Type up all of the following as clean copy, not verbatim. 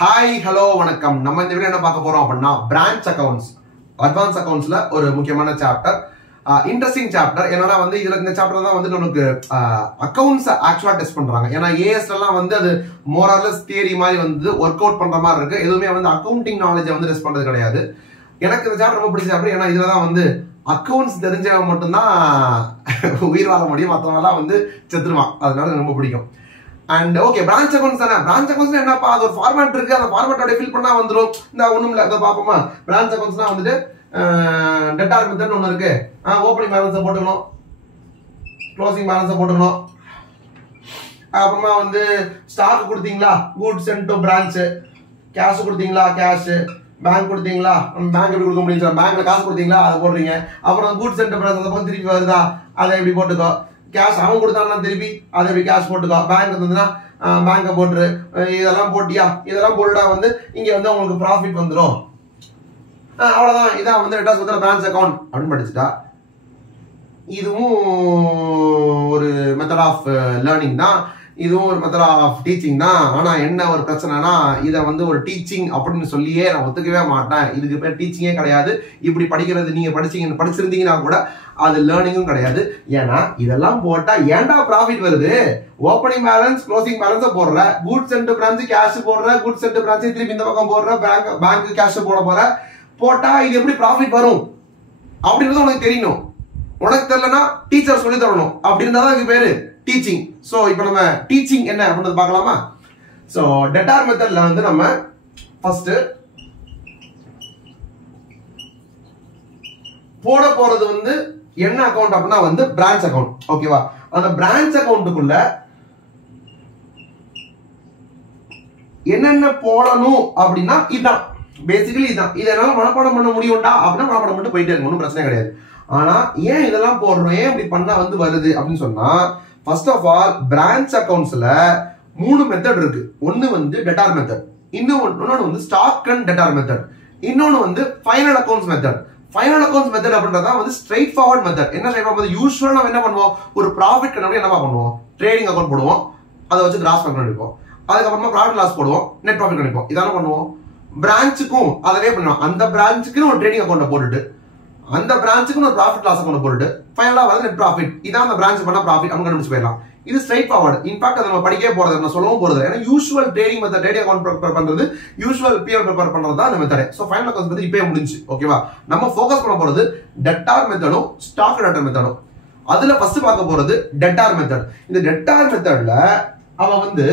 Hi hello வணக்கம். நம்ம இந்த வீடியோ என்ன பார்க்க போறோம் அப்படின்னா பிரான்ச் அக்கவுண்ட்ஸ் அட்வான்ஸ் அக்கவுண்ட்ஸ்ல ஒரு முக்கியமான சாப்டர், இன்ட்ரெஸ்டிங் சாப்டர். என்னன்னா வந்து இதுல இந்த சாப்டர் தான் வந்து நமக்கு அக்கவுண்ட்ஸ் ஆக்சுவலா டெஸ்ட் பண்றாங்க. ஏன்னா ஏஎஸ்ல எல்லாம் வந்து அது மோரலஸ் தியரி மாதிரி வந்து ஒர்க் அவுட் பண்ற மாதிரி இருக்கு. எதுவுமே வந்து அக்கவுண்டிங் நாலேஜ் வந்து டெஸ்ட் பண்றது கிடையாது. எனக்கு இந்த சாப்டர் ரொம்ப பிடிச்ச சாப்டர். ஏன்னா இதுலதான் வந்து அக்கவுண்ட்ஸ் தெரிஞ்சவங்க மட்டும்தான் உயிர் வாழ முடியும், மற்றவங்க எல்லாம் வந்து செத்துருவான். அதனால ரொம்ப பிடிக்கும். அண்ட் ஓகே, பிரான்ச் அக்கவுண்ட்ஸ் தானே. பிரான்ச் அக்கவுண்ட்ஸ் என்னப்பா, அது ஒரு ஃபார்மேட் இருக்கு, அந்த ஃபார்மேட்டோட ஃபில் பண்ணா வந்துடும். இந்த ஒண்ணும் இல்ல, அதை பாப்போமா. பிரான்ச் அக்கவுண்ட்ஸ்னா வந்துட்டு டெட்டார் மெத்தட் ஒன்று இருக்கு. ஓப்பனிங் பேலன்ஸை போட்டுக்கணும், க்ளோசிங் பேலன்ஸை போட்டுக்கணும். அப்புறமா வந்து ஸ்டாக் கொடுத்தீங்களா, goods sent to branch. Cash கொடுத்தீங்களா, கேஷ். பேங்க் கொடுத்தீங்களா, பேங்க் எப்படி கொடுக்க முடியும், பேங்க்ல காசு கொடுத்தீங்களா, அதை போடுறீங்க. அப்புறம் கூட்ஸ் சென்ட் பிரான்ச் அதை பக்கம் திருப்பி வருதா, அதை எப்படி போட்டுக்கோ. கேஷ் அவன் கொடுத்தான்னா திருப்பி அதை எப்படி கேஷ் போட்டுக்கோ. பேங்க் இருந்ததுன்னா பேங்கை போட்டுரு. இதெல்லாம் போட்டியா, இதெல்லாம் போட்டுட்டா வந்து இங்க வந்து உங்களுக்கு ப்ராஃபிட் வந்துடும். அவ்வளவுதான். இதான் வந்து பிரான்ச் அக்கவுண்ட் அப்படின்னு படிச்சுட்டா. இதுவும் ஒரு மெத்தட் ஆஃப் லேர்னிங் தான், இதுவும் ஒரு மெத்தட் ஆஃப் டீச்சிங் தான். ஆனா என்ன ஒரு பிரச்சனைனா, இதை வந்து ஒரு டீச்சிங் அப்படின்னு சொல்லியே நான் ஒத்துக்கவே மாட்டேன். இதுக்கு பேர் டீச்சிங்கே கிடையாது. இப்படி படிக்கிறது நீங்க படிச்சிருந்தீங்கன்னா கூட அது லேர்னிங்கும் கிடையாது. ஏன்னா இதெல்லாம் போட்டா ஏன்டா ப்ராஃபிட் வருது? ஓப்பனிங் பேலன்ஸ் க்ளோசிங் பேலன்ஸை போடுற, குட்ஸ் சென்ட் பிரான்ச் கேஷ் போடுற, குட்ஸ் சென்ட் பிரான்ச் திருப்பி இந்த பக்கம் போடுற, பேங்க் கேஷ் போட போற. போட்டா இது எப்படி ப்ராஃபிட் வரும் அப்படின்றது உனக்கு தெரியணும். உனக்கு தெரியலனா டீச்சர் சொல்லி தரணும். அப்படி இருந்தா தான் இதுக்கு பேரு டீச்சிங். சோ இப்போ நம்ம டீச்சிங் என்ன அப்படின்றது பார்க்கலாமா. சோ டெட்டார் மெத்தட்ல வந்து நம்ம ஃபர்ஸ்ட் போட போறது வந்து என்ன அக்கவுண்ட் அப்படின்னா வந்து பிரான்ச் அக்கவுண்ட். ஓகேவா? அந்த பிரான்ச் அக்கவுண்ட்டுக்குள்ள என்னென்ன போடணும் அப்படின்னா இதான் பேசிக்கலி இதான். இதனால மனப்பாடம் பண்ண முடியும்டா அப்படின்னா மனப்பாடம் மட்டும் போயிட்டே இருக்கும், ஒன்றும் பிரச்சனை கிடையாது. ஆனா ஏன் இதெல்லாம் போடுறோம், ஏன் இப்படி பண்ணா வந்து வருது அப்படின்னு சொன்னா, ஃபர்ஸ்ட் ஆஃப் ஆல் பிரான்ச் அக்கவுண்ட்ஸ்ல 3 மெத்தட் இருக்கு. ஒன்னு வந்து டெட்டார் மெத்தட், இன்னொன்னு வந்து ஸ்டாக் அண்ட் டெட்டார் மெத்தட், இன்னொன்னு வந்து final accounts method. Final accounts method அப்படின்றதா வந்து ஸ்ட்ரெயிட் ஃபார்வர்ட் மெத்தட். என்ன ஸ்ட்ரெயிட் ஃபார்வர்ட்? யூசுவலா நம்ம என்ன பண்ணுவோம், ஒரு ப்ராஃபிட் கணக்கு என்ன பண்ணுவோம், ட்ரேடிங் அக்கவுண்ட் போடுவோம், அதை வச்சு கிராஸ் ப்ராஃபிட் கணிப்போம். அதுக்கப்புறமா ப்ராஃபிட் லாஸ் போடுவோம், நெட் ப்ராஃபிட் கணிப்போம். இதெல்லாம் பண்ணுவோம். பிரான்ச்சுக்கும் அதவே பண்ணுவோம். அந்த பிரான்ச்சுக்கு ஒரு ட்ரேடிங் அக்கவுண்ட் போட்டுட்டு, அந்த பிரான்ச்சுக்கு ஒரு ப்ராஃபிட் லாஸ் அக்கவுண்ட் போட்டுட்டு, ஃபைனலா வந்து நெட் ப்ராஃபிட். இதான் அந்த பிரான்ச் பண்ண ப்ராஃபிட் அவங்க கண்டுபிடிச்சு போயிடலாம். இது ஸ்ட்ரெயிட் ஃபார்வர்ட். இன்ஃபேக்ட் அதை நம்ம படிக்கவே போறது, நான் சொல்லவும் போறது. ஏன்னா usual trading method, trading account prepare பண்றது, யூசுவல் பிஎல் ப்ரிப்பேர் பண்றது தான் அந்த மெத்தட். சோ ஃபைனல் அக்கவுண்ட்ஸ் பத்தி இப்பவே முடிஞ்சு. ஓகேவா? நம்ம ஃபோக்கஸ் பண்ண போறது டெட்டார் மெத்தடும் ஸ்டாக் டெட்டார் மெத்தடும். அதுல ஃபர்ஸ்ட் பார்க்க போறது டெட்டார் மெத்தட். இந்த டெட்டார் மெத்தட்ல அவன் வந்து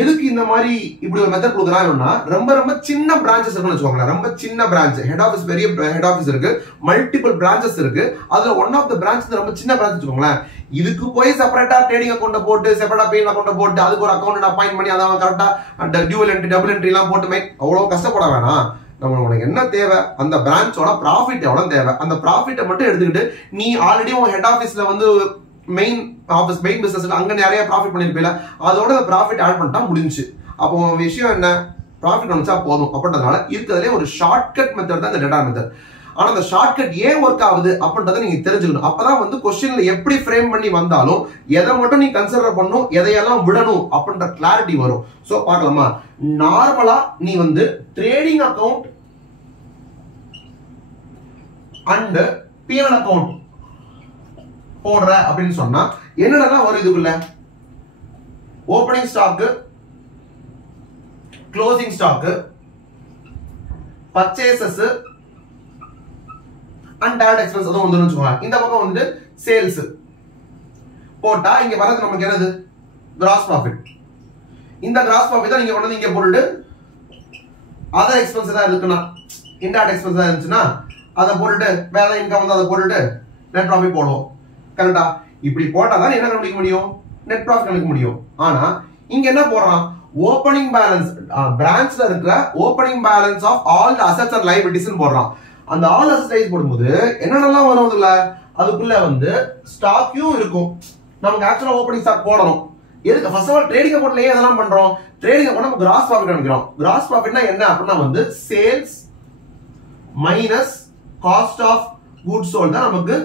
எதுக்கு இந்த மாதிரி இப்படி ஒரு மெத்தட் கொடுக்குறாங்கன்னா, ரொம்ப ரொம்ப சின்ன பிரான்ச்சஸ் இருக்குன்னு வச்சுக்கோங்களேன். ரொம்ப சின்ன பிரான்ச், ஹெட் ஆஃபீஸ் பெரிய ஹெட் ஆஃபீஸ் இருக்கு, மல்டிபிள் பிரான்ச்சஸ் இருக்கு. அதுல ஒன் ஆஃப் த பிரான்ச் ரொம்ப சின்ன பிரான்ச் வச்சுக்கோங்களேன். இதுக்கு போய் செப்பரேட்டா ட்ரேடிங் அக்கௌண்ட் போட்டு, செப்பரேட்டா பெயின் அக்கௌண்ட் போட்டு, அதுக்கு ஒரு அக்கௌண்ட் அப்பாயிண்ட் பண்ணி அதை கரெக்டா டியூவல் என்ட்ரி டபுள் என்ட்ரி எல்லாம் போட்டு அவ்வளவு கஷ்டப்பட வேணாம். உனக்கு என்ன தேவை, அந்த பிரான்ச்சோட ப்ராஃபிட் எவ்வளவு தேவை, அந்த ப்ராஃபிட்டை மட்டும் எடுத்துக்கிட்டு நீ ஆல்ரெடி உங்க ஹெட் ஆஃபீஸ்ல வந்து மெயின் ஆஃபீஸ் மெயின் பிசினஸ் அங்க நிறைய ப்ராஃபிட் பண்ணிருப்பீல, அதோட ப்ராஃபிட் ஆட் பண்ணிட்டா முடிஞ்சு. அப்போ விஷயம் என்ன, ப்ராஃபிட் வந்துச்சா போதும். அப்படின்றதுனால இருக்கிறதுலே ஒரு ஷார்ட்கட் மெத்தட் தான் இந்த டெட்டார் மெத்தட். ஆனா அந்த ஷார்ட்கட் ஏன் ஒர்க் ஆகுது அப்படின்றத நீங்க தெரிஞ்சுக்கணும். அப்பதான் வந்து கொஸ்டின்ல எப்படி ஃப்ரேம் பண்ணி வந்தாலும் எதை மட்டும் நீ கன்சிடர் பண்ணணும், எதையெல்லாம் விடணும் அப்படின்ற கிளாரிட்டி வரும். சோ பார்க்கலாமா. நார்மலா நீ வந்து trading account and PL account போடுற அப்படின்னு சொன்னா என்னென்னலாம் வரும் இதுக்குள்ள? Opening stock, closing stock, purchases and direct expense அதுவும் வந்துரும் வச்சுக்கோங்க. இந்த பக்கம் வந்து சேல்ஸ் போட்டா இங்க வரது நமக்கு என்னது, கிராஸ் ப்ராஃபிட். இந்த கிராஸ் ப்ராஃபிட் தான் நீங்க கொண்டு வந்து இங்க போட்டுட்டு, அதர் எக்ஸ்பென்ஸ் தான் இருக்குன்னா, இன்டைரக்ட் எக்ஸ்பென்ஸ் தான் இருந்துச்சுன்னா அதை போட்டுட்டு, வேற இன்கம் வந்து அதை போட்டுட்டு நெட் ப்ராஃபிட் போடுவோம். கரெக்டா? இப்படி போட்டாதான் என்ன கண்டுபிடிக்க முடியும், நெட் ப்ராஃபிட் கண்டுபிடிக்க முடியும். ஆனா இங்க என்ன போடுறான், ஓப்பனிங் பேலன்ஸ், பிரான்ச்ல இருக்கிற opening balance of all the assets and liabilities போடுறான். அந்த ஆல் அசெட்ஸ் போடும்போது என்னென்னலாம் வரும் அதுல, அதுக்குள்ள வந்து ஸ்டாக்கும் இருக்கும். நமக்கு ஆக்சுவலா ஓப்பனிங் ஸ்டாக் போடணும். எதுக்கு? ஃபர்ஸ்ட் ஆஃப் ஆல் ட்ரேடிங் அக்கவுண்ட்லயே அதெல்லாம் பண்றோம். ட்ரேடிங் அக்கவுண்ட் நம்ம கிராஸ் ப்ராஃபிட் காமிக்கிறோம். கிராஸ் ப்ராஃபிட்னா என்ன அப்படின்னா வந்து sales minus cost of goods sold தான் நமக்கு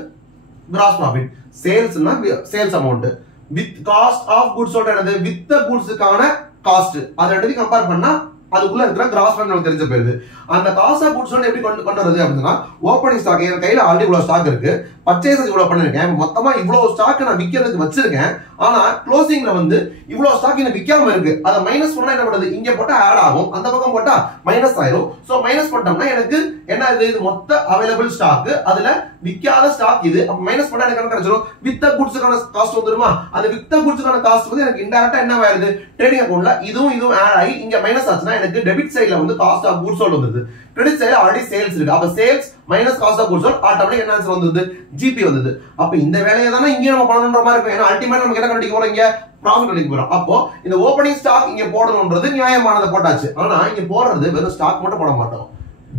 கிராஸ் ப்ராஃபிட். சேல்ஸ்னா sales amount, with cost of goods sold என்னது, வித் த கூட்ஸ்க்கான காஸ்ட். அதை எடுத்து கம்பேர் பண்ணா அதுக்குள்ள இருக்கிற கிராஸ் ஃபண்ட் நமக்கு தெரிஞ்ச போயிருது. அந்த காஸ்ட் ஆஃப் கூட்ஸ் எப்படி கொண்டு வரது அப்படின்னா, ஓப்பனிங் ஸ்டாக் என் கையில ஆல்ரெடி இவ்வளவு ஸ்டாக் இருக்கு, பர்ச்சேஸ் இவ்வளவு பண்ணிருக்கேன், மொத்தமா இவ்வளவு ஸ்டாக் நான் விக்கிறதுக்கு வச்சிருக்கேன். ஆனா க்ளோசிங்ல வந்து இவ்வளவு ஸ்டாக் எனக்கு விக்காம இருக்கு. அதை மைனஸ் பண்ணா என்ன பண்ணுது, இங்க போட்டா ஆட் ஆகும், அந்த பக்கம் போட்டா மைனஸ் ஆயிரும். சோ மைனஸ் பண்ணிட்டோம்னா எனக்கு என்ன இது மொத்த அவைலபிள் ஸ்டாக், அதுல விக்காத ஸ்டாக் இது. அப்ப மைனஸ் பண்ணா எனக்கு என்ன கிடைச்சிரும், வித்த கூட்ஸ்க்கான காஸ்ட் வந்துருமா. அந்த வித்த கூட்ஸ்க்கான காஸ்ட் வந்து எனக்கு இன்டைரக்டா என்ன ஆயிருது, ட்ரேடிங் அக்கவுண்ட்ல இதுவும் ஆட் ஆகி இங்க மைனஸ் ஆச்சுன்னா எனக்கு டெபிட் சைடுல வந்து காஸ்ட் ஆஃப் கூட்ஸ் சோல்ட் வந்துருது. கிரெடிட் சைடுல ஆல்ரெடி சேல்ஸ் இருக்கு. அப்ப sales minus cost of goods sold automatic என்ன ஆன்சர் வந்தது, ஜிபி வந்தது. அப்ப இந்த வேலையை தானே இங்க நம்ம பண்ணணும்ன்ற மாதிரி இருக்கும். ஏன்னா அல்டிமேட் நமக்கு என்ன கண்டுபிடிக்க போறோம், இங்க ப்ராஃபிட் கண்டுபிடிக்க போறோம். அப்போ இந்த ஓப்பனிங் ஸ்டாக் இங்க போடணும்ன்றது நியாயமானதை போட்டாச்சு. ஆனா இங்க போடுறது வெறும் ஸ்டாக் மட்டும் போட மாட்டோம்,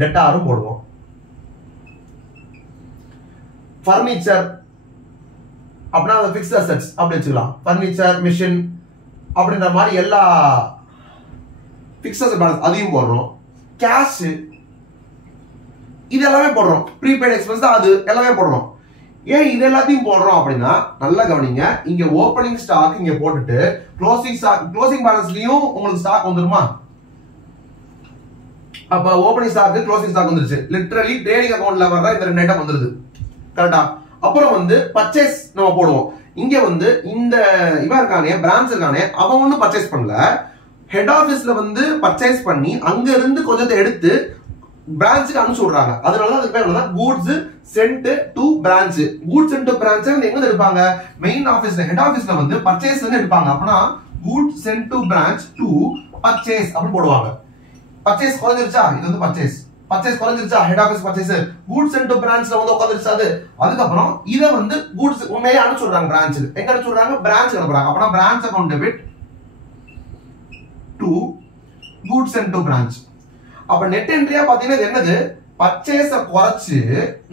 டெட்டாரும் போடுவோம். ஃபர்னிச்சர் அப்படின்னா அது ஃபிக்ஸ்ட் அசெட்ஸ் அப்படி வச்சுக்கலாம். ஃபர்னிச்சர், மிஷின் அப்படின்ற மாதிரி எல்லா ஃபிக்ஸ்ட் அசெட் பேலன்ஸ் அதையும் போடுறோம். கேஷ் இது எல்லாமே போடுறோம். ப்ரீபெய்ட் எக்ஸ்பென்ஸ் அது எல்லாமே போடுறோம். ஏன் இது எல்லாத்தையும் போடுறோம் அப்படின்னா, நல்லா கவனிங்க, இங்க ஓப்பனிங் ஸ்டாக் இங்க போட்டுட்டு க்ளோசிங் பேலன்ஸ்லயும் உங்களுக்கு ஸ்டாக் வந்துருமா. அப்ப ஓப்பனிங் ஸ்டாக் க்ளோசிங் ஸ்டாக் வந்துருச்சு. லிட்டரலி ட்ரேடிங் அக்கவுண்ட்ல வர்ற இந்த ரெண்டு ஐட்டம் வந்துருது. கரெக்டா? அப்புறம் வந்து பர்ச்சேஸ் நம்ம போடுவோம். இங்க வந்து இந்த இவன் இருக்கானே, பிரான்ச் இருக்கானே, அவன் ஒன்னும் பர்ச்சேஸ் பண்ணல. ஹெட் ஆபீஸ்ல வந்து பர்ச்சேஸ் பண்ணி அங்க இருந்து கொஞ்சத்தை எடுத்து பிரான்ச்சுக்கு அனுப்பிச்சு விடுறாங்க. அதனாலதான் அதுக்கு பேர் என்னன்னா goods sent to branch. Goods sent to branch எங்க எடுப்பாங்க, மெயின் ஆபீஸ்ல ஹெட் ஆபீஸ்ல வந்து பர்ச்சேஸ் எடுப்பாங்க. அப்படின்னா goods sent to branch to purchase அப்படின்னு போடுவாங்க. பர்ச்சேஸ் குறைஞ்சிருச்சா, இது வந்து பர்ச்சேஸ் குறைஞ்சிருச்சா, head office purchase goods sent to பிரான்ச்ல வந்து உட்காந்துருச்சு. அது அதுக்கப்புறம் இத வந்து கூட்ஸ் உண்மையிலே அனுப்பிச்சு விடுறாங்க பிரான்ச்சுக்கு. எங்க அனுப்பிச்சு விடுறாங்க, பிரான்ச் அனுப்புறாங்க. அப்படின்னா branch account debit to goods sent to branch. அப்ப நெட் என்ட்ரியா பாத்தீங்கன்னா இது என்னது, பர்ச்சேஸ குறைச்சு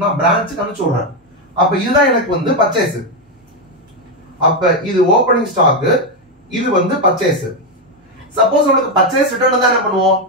நான் பிரான்ச்சுக்கு அனுப்பிச்சு விடுறேன். அப்ப இதுதான் எனக்கு வந்து பர்ச்சேஸ். அப்ப இது ஓப்பனிங் ஸ்டாக், இது வந்து பர்ச்சேஸ். சப்போஸ் உங்களுக்கு பர்ச்சேஸ் ரிட்டர்ன் தான் என்ன பண்ணுவோம்,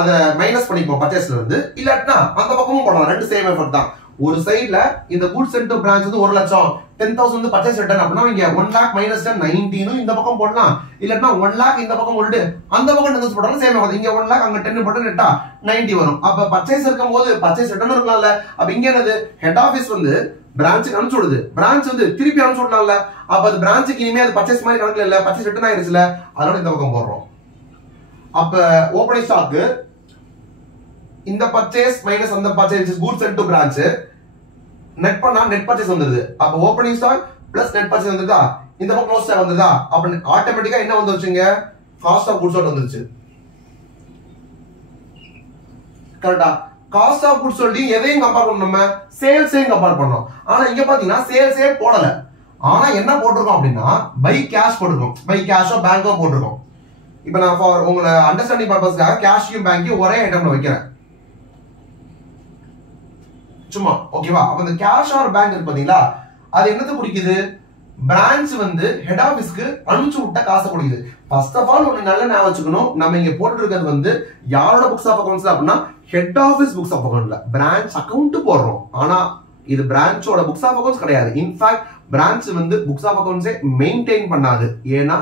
அத மைனஸ் பண்ணிப்போம் பர்ச்சேஸ்ல இருந்து. இல்லாட்டினா அந்த பக்கமும் போடலாம், ரெண்டு சேம் எஃபர்ட் தான். ஒரு சைடுல இந்த கூட்ஸ் சென்ட் டு பிரான்ச் வந்து 1 லட்சம் 10,000 வந்து பர்ச்சேஸ் ரிட்டர்ன் அப்படின்னா இங்க 1 lakh minus 10 19 இந்த பக்கம் போடலாம். இல்லன்னா 1 lakh இந்த பக்கம் போட்டு அந்த பக்கம் 10,000 போடலாம். சேம் ஆகுது. இங்க 1 lakh அங்க 10 போட்டு நெட்டா 90 வரும். அப்ப பர்ச்சேஸ் இருக்கும்போது பர்ச்சேஸ் ரிட்டர்ன் இருக்கலாம்ல. அப்ப இங்க என்னது, ஹெட் ஆபீஸ் வந்து பிரான்ச்சுக்கு அனுப்பிச்சு விடுது, பிரான்ச் வந்து திருப்பி அனுப்பிச்சு விடலாம்ல. அப்ப அது பிரான்ச்சுக்கு இனிமே அது பர்ச்சேஸ் மாதிரி கணக்குல இல்ல, பர்ச்சேஸ் ரிட்டர்ன் ஆயிருச்சுல, அதனால இந்த பக்கம் போடுறோம். அப்ப ஓப்பனிங் ஸ்டாக் இந்த பர்ச்சேஸ் மைனஸ் அந்த purchase goods sent to branch net பண்ணா நெட் பர்ச்சேஸ் வந்துருது. அப்ப opening stock plus net purchase வந்துதா, இந்த பக்கம் க்ளோஸ் ஸ்டாக் வந்துதா. அப்ப ஆட்டோமேட்டிக்கா என்ன வந்துருச்சுங்க, காஸ்ட் ஆஃப் கூட்ஸ் சோல்ட் வந்துருச்சு. கரெக்ட்டா? காஸ்ட் ஆஃப் கூட்ஸ் சோல்ட் எதையும் கம்பேர் பண்ணோம், நம்ம சேல்ஸையும் கம்பேர் பண்ணோம். ஆனா இங்க பாத்தீங்கன்னா சேல்ஸே போடல. ஆனா என்ன போட்டிருக்கோம் அப்படின்னா பை கேஷ் போட்டிருக்கோம். பை கேஷோ பேங்கோ போட்டிருக்கோம். இப்ப நான் ஃபார் உங்களை அண்டர்ஸ்டாண்டிங் பர்பஸ்க்காக கேஷையும் பேங்கையும் ஒரே ஐட்டம்ல வைக்கிறேன் சும்மா, ஓகேவா? அப்ப இந்த கேஷ் ஆர் பேங்க் இருக்கு பாத்தீங்களா, அது என்னது குறிக்குது, பிரான்ச் வந்து ஹெட் ஆபீஸ்க்கு அனுப்பிச்சு விட்ட காசை குறிக்குது. ஃபர்ஸ்ட் ஆஃப் ஆல் ஒன்னு நல்ல ஞாபகம் வச்சுக்கணும், நம்ம இங்க போட்டு இருக்கிறது வந்து யாரோட புக்ஸ் ஆஃப் அக்கவுண்ட்ஸ் அப்படின்னா ஹெட் ஆபீஸ் புக்ஸ் ஆஃப் அக்கவுண்ட்ல பிரான்ச் அக்கவுண்ட் போடுறோம். ஆனா இது பிரான்ச்சோட புக்ஸ் ஆஃப் அக்கவுண்ட்ஸ் கிடையாது. இன்ஃபேக்ட் பிரான்ச் வந்து புக்ஸ் ஆஃப் அக்கவுண்ட்ஸே மெயின்டைன் பண்ணாது. ஏன்னா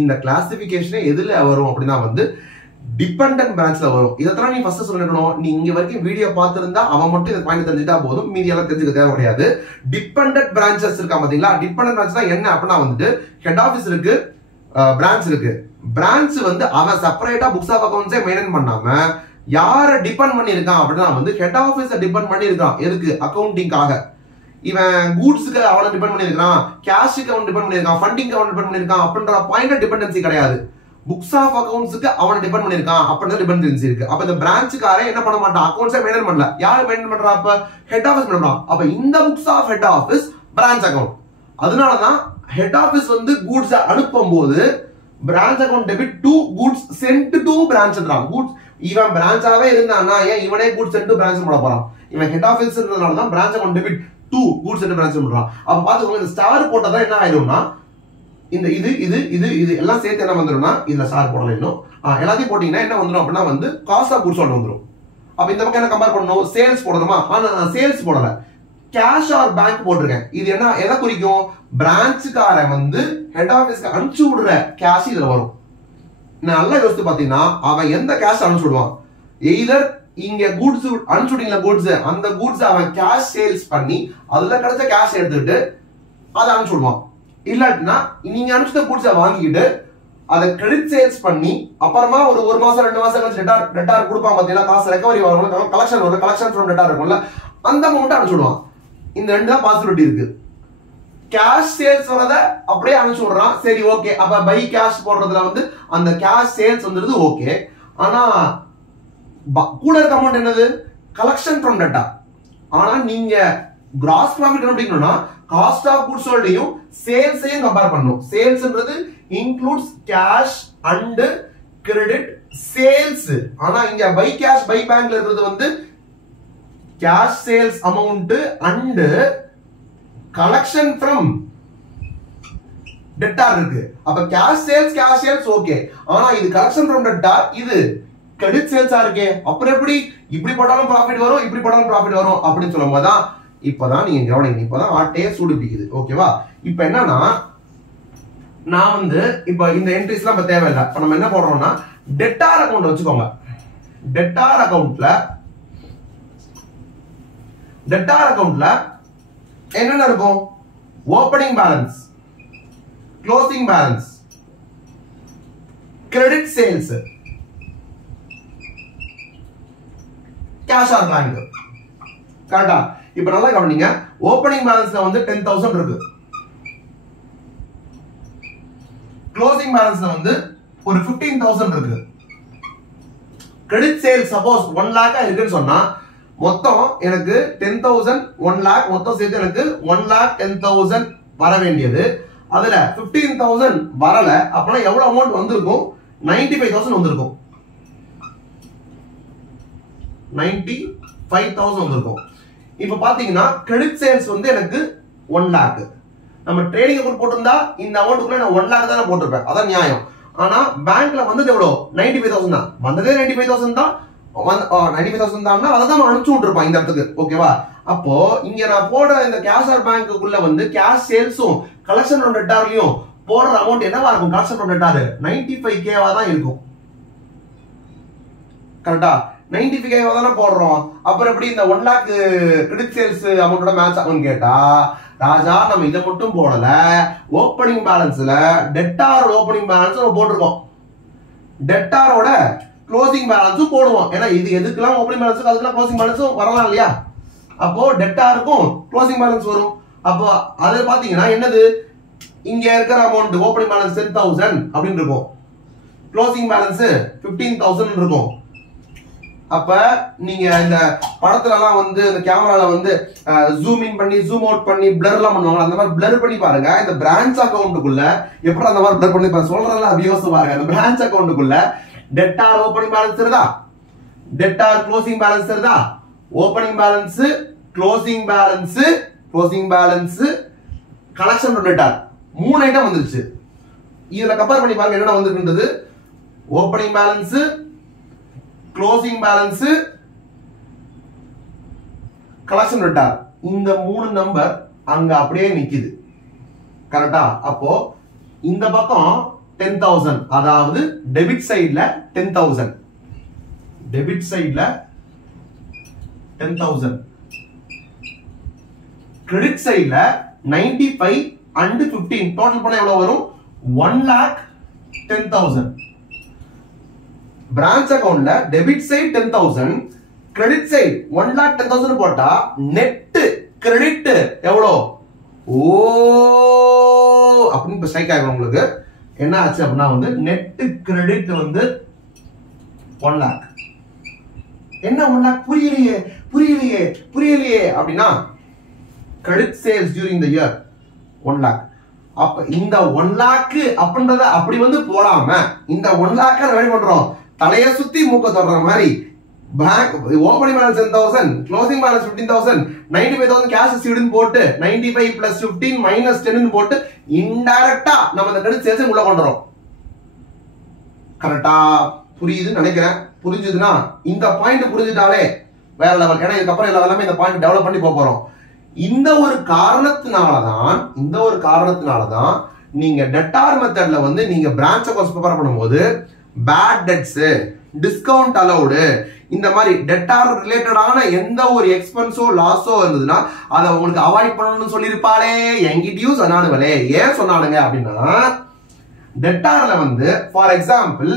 இந்த கிளாசிபிகேஷனே எதுல வரும் அப்படின்னா வந்து டிபெண்டன்ட் பிரான்ச்ல வரும். இதெல்லாம் நீ ஃபர்ஸ்ட் சொல்லணும். நீ இங்க வரைக்கும் வீடியோ பார்த்திருந்தா அவன் மட்டும் இந்த பாயிண்ட் தெரிஞ்சுட்டா போதும், மீதி எல்லாம் தெரிஞ்சுக்க தேவை கிடையாது. டிபெண்டன்ட் பிரான்ச்சஸ் இருக்கா பாத்தீங்களா, டிபெண்டன்ட் பிரான்ச்னா என்ன அப்படின்னா வந்துட்டு ஹெட் ஆபீஸ் இருக்கு, பிரான்ச் இருக்கு. பிரான்ச் வந்து அவன் செப்பரேட்டா புக்ஸ் ஆஃப் அக்கவுண்ட்ஸே மெயின்டைன் பண்ணாம யாரை டிபெண்ட் பண்ணி இருக்கான் அப்படின்னா வந்து ஹெட் ஆபீஸ டிபெண்ட் பண்ணி இருக்கான். எதுக்கு, அக்கவுண்டிங்காக. இவன் கூட்ஸுக்கு அவனை டிபெண்ட் பண்ணிருக்கான், கேஷுக்கு அவன் டிபெண்ட் பண்ணிருக்கான், ஃபண்டிங் அவன் டிபெண்ட் பண்ணிருக்கான் அப்படின்ற பாயிண்ட் டிபெண்டன்சி கிடையாது. புக்ஸ் ஆஃப் அக்கவுண்ட்ஸ்க்கு அவன் டிபெண்ட் பண்ணிருக்கான் அப்படின்ற டிபெண்டன்சி இருக்கு. அப்ப இந்த பிரான்ச்சுக்காரே என்ன பண்ண மாட்டான், அக்கவுண்ட்ஸே மெயின்டைன் பண்ணல. யாரு மெயின்டைன் பண்றா, அப்ப ஹெட் ஆபீஸ் பண்றான். அப்ப இந்த books of head office branch account. அதனாலதான் ஹெட் ஆபீஸ் வந்து கூட்ஸ் அனுப்பும் போது branch account debit to goods sent to பிரான்ச்ன்றான். கூட்ஸ் இவன் பிரான்ச்சாவே இருந்தான்னா ஏன் இவனே கூட்ஸ் சென்ட் டு பிரான்ச் போட போறான். இவன் ஹெட் ஆபீஸ்ன்றதுனால தான் branch account debit to goods send branch பண்றான். அப்ப பாத்துக்கோங்க, இந்த ஸ்டார் போட்டா என்ன ஆயிடும்னா இந்த இது இது இது இது எல்லாம் சேர்த்து என்ன வந்துடும்னா இதுல ஸ்டார் போடல இன்னும் எல்லாத்தையும் போட்டீங்கன்னா என்ன வந்துடும் அப்படின்னா வந்து காஸ்ட் ஆஃப் கூட்ஸ் சோல்ட் வந்துடும். அப்ப இந்த பக்கம் என்ன கம்பேர் பண்ணணும், சேல்ஸ் போடணுமா, ஆனா நான் சேல்ஸ் போடல, கேஷ் ஆர் பேங்க் போட்டிருக்கேன். இது என்ன எதை குறிக்கும், பிரான்ச்சுக்காரன் வந்து ஹெட் ஆபீஸ்க்கு அனுப்பிச்சு விடுற கேஷ் இதுல வரும். நல்லா யோசித்து பாத்தீங்கன்னா அவன் எந்த கேஷ் அனுப்பிச்சுடுவான், எய்தர் இங்க கூட்ஸ் அனுப்பிச்சுட்டீங்களா கூட்ஸ், அந்த கூட்ஸ் அவன் கேஷ் சேல்ஸ் பண்ணி அதுல கிடைச்ச கேஷ் எடுத்துக்கிட்டு அதை அனுப்பிச்சுடுவான். இல்லாட்டினா நீங்க அனுப்பிச்ச கூட்ஸை வாங்கிக்கிட்டு அதை கிரெடிட் சேல்ஸ் பண்ணி அப்புறமா ஒரு மாசம் 2 மாசம் கழிச்சு டெட்டார் கொடுப்பான் பாத்தீங்கன்னா, காசு ரெக்கவரி வரும், கலெக்ஷன் வரும், கலெக்ஷன் ஃப்ரம் டெட்டார் இருக்கும்ல, அந்த அமௌண்ட் அனுப்பிச்சுடுவான். இந்த 2 தான் பாசிபிலிட்டி இருக்கு. கேஷ் சேல்ஸ் வரத அப்படியே அனுப்பிச்சு விடுறான், சரி ஓகே. அப்ப பை கேஷ் போடுறதுல வந்து அந்த கேஷ் சேல்ஸ் வந்துருது ஓகே. ஆனா கூட இருக்க அமௌண்ட் என்னது, கலெக்ஷன் ஃப்ரம் டெட்டா. ஆனா நீங்க கிராஸ் ப்ராஃபிட் கண்டுபிடிக்கணும்னா காஸ்ட் ஆஃப் கூட்ஸ் சோல்டையும் சேல்ஸையும் கம்பேர் பண்ணணும். சேல்ஸ்ன்றது includes cash and credit sales. ஆனா இங்க பை கேஷ் பை பேங்க்ல இருக்கிறது வந்து cash sales amount and collection from debtor இருக்கு. அப்ப கேஷ் சேல்ஸ் ஓகே. ஆனா இது கலெக்ஷன் ஃப்ரம் டெட்டார், இது கிரெடிட் சேல்ஸா இருக்கே, அப்புறம் எப்படி இப்படி போட்டாலும் ப்ராஃபிட் வரும், இப்படி போட்டாலும் ப்ராஃபிட் வரும் அப்படின்னு சொல்லும் போதுதான் இப்பதான் நீங்க கவனிங்க, இப்பதான் ஆட்டையே சூடு பிடிக்குது. ஓகேவா? இப்ப என்னன்னா நான் வந்து இப்ப இந்த என்ட்ரிஸ் எல்லாம் இப்ப தேவையில்லை. இப்ப நம்ம என்ன போடுறோம்னா டெட்டார் அக்கௌண்ட் வச்சுக்கோங்க. டெட்டார் அக்கௌண்ட்ல என்னென்ன இருக்கும், opening balance, closing balance, credit sales, cash R bank. கரெக்டா? இப்ப நல்லா கவனிங்க, ஓப்பனிங் பேலன்ஸ்ல வந்து 10,000 இருக்கு, க்ளோசிங் பேலன்ஸ்ல வந்து ஒரு 15,000 இருக்கு. கிரெடிட் சேல்ஸ் சப்போஸ் 1 lakh இருக்குன்னு சொன்னா மொத்தம் எனக்கு 10,000 1 lakh மொத்தம் சேர்த்து எனக்கு 1,10,000 வர வேண்டியது. அதுல 15,000 வரல அப்படின்னா எவ்வளவு அமௌண்ட் வந்திருக்கும், 95,000 வந்திருக்கும். 95,000 வந்திருக்கும். இப்ப பாத்தீங்கன்னா கிரெடிட் சேல்ஸ் வந்து எனக்கு 1 lakh. நம்ம ட்ரேடிங் அக்கவுண்ட் போட்டிருந்தா இந்த அமௌண்ட்டுக்குள்ள நான் 1 lakh தான் போட்டிருப்பேன், அதான் நியாயம். ஆனா பேங்க்ல வந்தது எவ்வளவு, 95,000 தான் வந்ததே. 95,000 தான் 95,000 தான் அதை தான் அனுப்பிச்சு விட்டுருப்பான் இந்த இடத்துக்கு. ஓகேவா? அப்போ இங்க நான் போடுற இந்த கேஷ் ஆர் பேங்க்குள்ள வந்து கேஷ் சேல்ஸும் கலெக்ஷன் ஃப்ரம் டெட்டார்லயும் போடுற அமௌண்ட் என்னவா இருக்கும், கலெக்ஷன் ஃப்ரம் டெட்டார் 95K தான் இருக்கும். கரெக்டா? 95K தானே போடுறோம். அப்புறம் எப்படி இந்த 1 lakh கிரெடிட் சேல்ஸ் அமௌண்டோட மேட்ச் ஆகும்னு கேட்டா, ராஜா நம்ம இதை மட்டும் போடல, ஓப்பனிங் பேலன்ஸ்ல டெட்டார் ஓப்பனிங் பேலன்ஸ் நம்ம போட்டிருக்கோம், டெட்டாரோட க்ளோசிங் பேலன்ஸும் போடுவோம். ஏன்னா இது எதுக்கெல்லாம் ஓப்பனிங் பேலன்ஸும் அதுக்கெல்லாம் க்ளோசிங் பேலன்ஸும் வரலாம் இல்லையா? அப்போ டெட்டாருக்கும் க்ளோசிங் பேலன்ஸ் வரும். அப்போ அது பாத்தீங்கன்னா என்னது, இங்க இருக்கிற அமௌண்ட் ஓப்பனிங் பேலன்ஸ் 10,000 அப்படின்னு இருக்கும், க்ளோசிங் பேலன்ஸ் 15,000 இருக்கும். அப்ப நீங்க இந்த படத்துல எல்லாம் வந்து இந்த கேமரால வந்து ஜூம் இன் பண்ணி ஜூம் அவுட் பண்ணி பிளர் எல்லாம் பண்ணுவாங்க, அந்த மாதிரி பிளர் பண்ணி பாருங்க. இந்த பிரான்ச் அக்கௌண்ட்டுக்குள்ள எப்படி அந்த மாதிரி பிளர் பண்ணி சொல்றதெல்லாம் அபியோசம் பாருங்க. இந்த பிரான்ச் அக்கௌண்ட்டுக்குள்ள டெட்டார் ஓப்பனிங் பேலன்ஸ் இருந்தா, டெட்டார் க்ளோசிங் பேலன்ஸ் இருந்தா, opening balance, closing balance, collection from debtor 3 item வந்துருச்சு. இதுல கம்பேர் பண்ணி பாருங்க என்னென்ன வந்திருக்குன்றது. Opening balance, closing balance, collection debtor, இந்த 3 நம்பர் அங்க அப்படியே நிக்குது. கரெக்டா? அப்போ இந்த பக்கம் 10,000, அதாவது டெபிட் சைடுல 10,000, டெபிட் சைடுல 10,000, கிரெடிட் சைடுல 95 and 15 டோட்டல் பண்ணா எவ்வளவு வரும், 1,10,000. பிரான்ச் அக்கவுண்ட்ல டெபிட் சைடு 10,000, கிரெடிட் சைடு 1,10,000 போட்டா நெட் கிரெடிட் எவ்வளோ, ஓ அப்படின்னு ஸ்ட்ரைக் ஆகும் உங்களுக்கு. என்ன ஆச்சு அப்படின்னா வந்து நெட் கிரெடிட் வந்து 1 lakh. என்ன 1 lakh புரியலையே அப்படின்னா credit sales during the year 1 lakh. அப்ப இந்த 1 lakh அப்படின்றத அப்படி வந்து போடாம இந்த 1 lakh ரெடி பண்றோம், தலைய சுத்தி மூக்க தொடற மாதிரி. Bank opening balance 10,000, closing balance 15,000, 95,000 cash ரிசீவ்ட்னு போட்டு 95 + 15 - 10 போட்டு இன்டைரக்டா நம்ம அந்த கிரெடிட் சேல்ஸ் உள்ள கொண்டுறோம். கரெக்டா? புரியுதுன்னு நினைக்கிறேன். புரிஞ்சுதுன்னா இந்த பாயிண்ட் புரிஞ்சுட்டாலே வேற லெவல். ஏன்னா இதுக்கப்புறம் எல்லாமே இந்த பாயிண்ட் டெவலப் பண்ணி போறோம். இந்த ஒரு காரணத்தினாலதான் நீங்க டெட்டார் மெத்தட்ல வந்து நீங்க பிரான்ச் அக்கவுண்ட்ஸ் ப்ரிப்பேர் பண்ணும்போது பேட் டெட்ஸ், டிஸ்கவுண்ட் அலௌடு, இந்த மாதிரி டெட்டார் ரிலேட்டடான எந்த ஒரு எக்ஸ்பென்ஸோ லாஸோ இருந்ததுன்னா அதை உங்களுக்கு அவாய்ட் பண்ணணும்னு சொல்லியிருப்பாளே எங்கிட்டயும் சொன்னானுங்களே. ஏன் சொன்னானுங்க அப்படின்னா, டெட்டார்ல வந்து ஃபார் எக்ஸாம்பிள்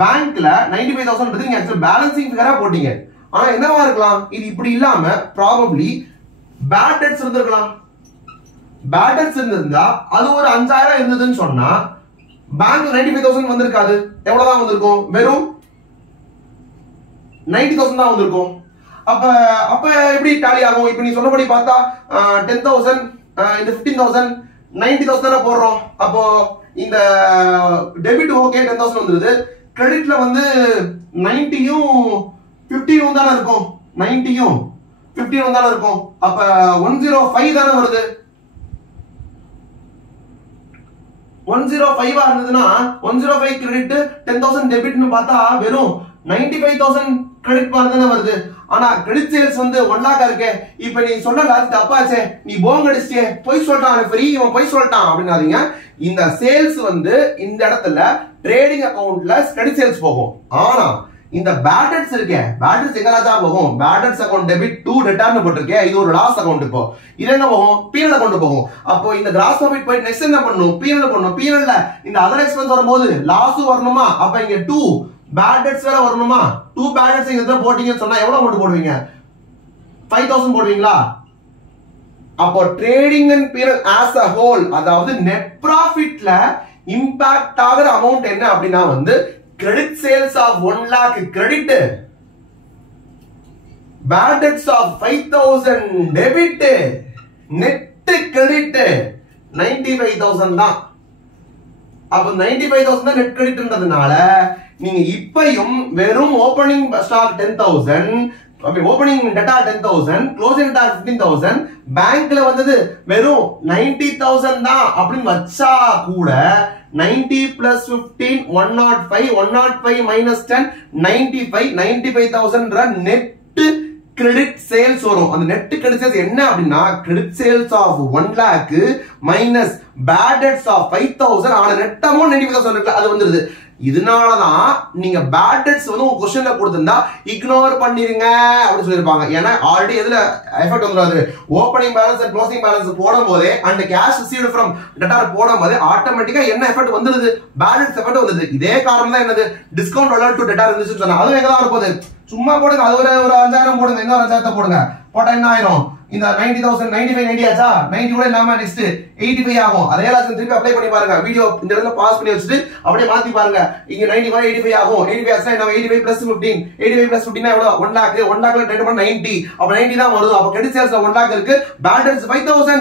பேங்க்ல 95,000 நீங்க ஆக்சுவலி பேலன்சிங் ஃபிகரா போட்டீங்க. ஆனா என்னவா இருக்கலாம், இது இப்படி இல்லாம ப்ராபபிலி பேட் டெட்ஸ் இருந்திருக்கலாம். பேட் டெட்ஸ் இருந்திருந்தா அது ஒரு 5,000 இருந்ததுன்னு சொன்னா பேங்க் 95,000 வந்திருக்காது. எவ்வளவுதான் வந்திருக்கும், வெறும் 90,000 தான் வந்திருக்கும். அப்ப எப்படி டாலி ஆகும்? இப்ப நீ சொன்னபடி பார்த்தா 10,000 இந்த 15,000 90,000 தானே போடுறோம். அப்போ இந்த டெபிட் ஓகே 10,000 வந்துருது, கிரெடிட்ல வந்து 90யும் 50யும் தானே இருக்கும், 90யும் 50யும் தானே இருக்கும். அப்ப 105 தானே வருது. 105 இருந்ததுன்னா 105 கிரெடிட் 10,000 டெபிட்னு பார்த்தா வெறும் 95,000 கிரெடிட் தானே வருது. ஆனா கிரெடிட் சேல்ஸ் வந்து 1 lakh இருக்கே. இப்ப நீ சொன்ன லாஸ்ட் தப்பாச்சே, நீ போங்க அடிச்சிட்டே, போய் சொல்லிட்டான் ஃப்ரீ, இவன் போய் சொல்லிட்டான் அப்படின்னாதீங்க. இந்த சேல்ஸ் வந்து இந்த இடத்துல ட்ரேடிங் அக்கவுண்ட்ல கிரெடிட் சேல்ஸ் போகும். ஆனா இந்த பேட் டெட்ஸ் இருக்கே, பேட் டெட்ஸ் எங்க ராஜா போகும்? Bad debts account debit to டெட்டார்னு போட்டிருக்கேன், இது ஒரு லாஸ் அக்கவுண்ட். இப்போ இது என்ன போகும்? பீனல் அக்கவுண்ட் போகும். அப்போ இந்த கிராஸ் ப்ராஃபிட் போயிட்டு நெக்ஸ்ட் என்ன பண்ணணும்? பீனல் பண்ணணும். பீனல்ல இந்த அதர் எக்ஸ்பென்ஸ் வரும்போது லாஸும் வரணுமா? அப்ப இங்க 2 பேட் டெட்ஸ் வேற வரணுமா? 2 பேட் டெட்ஸ் இங்க போட்டீங்கன்னு சொன்னா எவ்வளவு அமௌண்ட் போடுவீங்க? 5,000 போடுவீங்களா? அப்போ trading and P and L as a whole, அதாவது நெட் ப்ராஃபிட்ல இம்பாக்ட் ஆகிற அமௌண்ட் என்ன அப்படின்னா வந்து credit sales of 1 lakh credit, bad debts of 5,000 debit, net credit 95,000 தான். அப்ப 95,000 தான் நெட் கிரெடிட்ன்றதுனால நீங்க இப்பயும் வெறும் opening stock 10,000, opening debtor 10,000, closing debtor 15,000, பேங்க்ல வந்தது வெறும் 90,000 தான் அப்படின்னு வச்சா கூட 90 plus 15 105, 105 minus 10 95, 95,000 net credit sales வரும். அந்த நெட் கிரெடிட் சேல்ஸ் என்ன அப்படின்னா credit sales of 1 lakh minus bad debts of 5,000, ஆன நெட் அமௌண்ட் 95,000 இருக்குல்ல அது வந்துருது. இதனாலதான் நீங்க பேட் டெட்ஸ் வந்து உங்க क्वेश्चनல கொடுத்திருந்தா இக்னோர் பண்ணிருங்க அப்படி சொல்லிருப்பாங்க. ஏன்னா ஆல்ரெடி எதுல எஃபெக்ட் வந்துறாது, opening balance and closing balance போடும்போதே and cash received from debtor போடும்போது ஆட்டோமேட்டிக்கா என்ன எஃபெக்ட் வந்துருது? பேட் டெட்ஸ் எஃபெக்ட் வந்துருது. இதே காரணம் தான் என்னது டிஸ்கவுண்ட் அலர்ட் டு டெட்டார் இருந்துச்சுன்னு சொன்னா அதுவும் எங்க தான் இருப்போது? சும்மா போடுங்க, அது ஒரு 5,000 போடுங்க, இன்னொரு 5,000 போடுங்க, போட்டா என்ன ஆயிரும்? இந்த 90,000 95 90 ஆச்சா, 90 கூட இல்லாம நெக்ஸ்ட் 85 ஆகும். அதே லாசன் திருப்பி அப்ளை பண்ணி பாருங்க. வீடியோ இந்த இடத்துல பாஸ் பண்ணி வச்சுட்டு அப்படியே மாத்தி பாருங்க. இங்க 95 85 ஆகும். 85 ஆச்சுனா நம்ம 85 plus 15, 85 plus 15 னா எவ்வளவு? 1 lakh. 1 lakhல ட்ரேட் பண்ணா 90, அப்ப 90 தான் வருது. அப்ப கிரெடிட் சேல்ஸ்ல 1 lakh இருக்கு, பேட் டெட்ஸ் 5,000,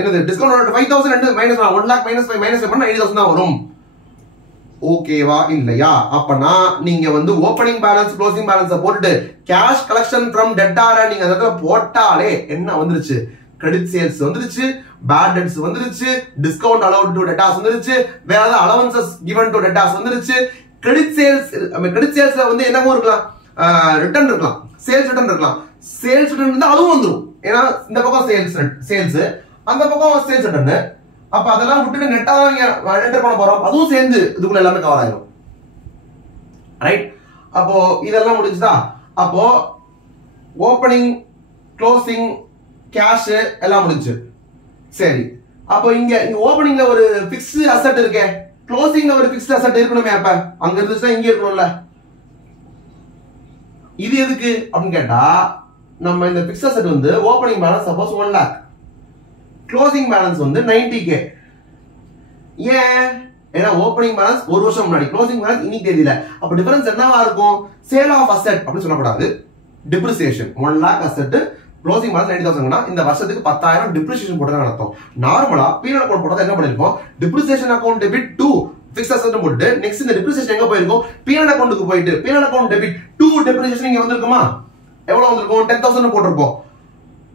என்னது டிஸ்கவுண்ட் 5,000 ரெண்டு மைனஸ் 1 lakh minus 5 minus 5 பண்ணா 90,000 தான் வரும். ஓகேவா இல்லையா? அப்பனா நீங்க வந்து ஓபனிங் பேலன்ஸ் க்ளோசிங் பேலன்ஸ் போட்டுட்டு கேஷ் கலெக்ஷன் ஃப்ரம் டெட்டார நீங்க அதல போட்டாலே என்ன வந்துருச்சு? கிரெடிட் சேல்ஸ் வந்துருச்சு, பேட் டெட்ஸ் வந்துருச்சு, டிஸ்கவுண்ட் அலௌட் டு டெட்டாஸ் வந்துருச்சு, வேற ஏதாவது அலவன்சஸ் given டு டெட்டாஸ் வந்துருச்சு. கிரெடிட் சேல்ஸ்ல வந்து என்னவும் இருக்கலாம், ரிட்டர்ன் இருக்கலாம், சேல்ஸ் ரிட்டர்ன் இருக்கலாம். சேல்ஸ் ரிட்டர்ன் இருந்தா அதுவும் வந்துரும். ஏன்னா இந்த பக்கம் சேல்ஸ் அந்த பக்கம் சேல்ஸ் ரிட்டர்ன். அப்ப அதெல்லாம் விட்டுட்டு நெட்டா என்டர் பண்ண போறோம், அதுவும் சேர்ந்து இதுக்குள்ள எல்லாமே கவர் ஆயிடும். ரைட்? அப்போ இதெல்லாம் முடிஞ்சுதா? அப்போ ஓபனிங் க்ளோசிங் கேஷ் எல்லாம் முடிஞ்சு. சரி, அப்போ இங்க ஓபனிங்ல ஒரு பிக்ஸ்ட் அசெட் இருக்கே, க்ளோசிங்ல ஒரு பிக்ஸ்ட் அசெட் இருக்கணுமே. அப்ப அங்க இருந்துச்சுன்னா இங்க இருக்கணும்ல. இது எதுக்கு அப்படின்னு கேட்டா, நம்ம இந்த பிக்ஸ்ட் அசெட் வந்து opening balance suppose 1 lakh, closing balance வந்து 90K. ஏன்? ஏன்னா ஓபனிங் பேலன்ஸ் ஒரு வருஷம் முன்னாடி, க்ளோசிங் பேலன்ஸ் இன்னைக்கு தெரியல. அப்ப டிஃபரன்ஸ் என்னவா இருக்கும்? சேல் ஆஃப் அசெட் அப்படி சொல்லக்கூடாது, depreciation. 1 lakh asset, closing balance 90,000னா இந்த வருஷத்துக்கு 10,000 டிப்ரிசியேஷன் போட்டதா அர்த்தம். நார்மலா பீனல் அக்கவுண்ட் போட்டா என்ன பண்ணிருப்போம்? Depreciation account debit to fixed asset போட்டு நெக்ஸ்ட் இந்த டிப்ரிசியேஷன் எங்க போயிருக்கும்? பீனல் அக்கவுண்ட்க்கு போயிட்டு penal account debit to depreciation இங்க வந்திருக்குமா? எவ்வளவு வந்திருக்கும்? 10,000 போட்டிருப்போம்.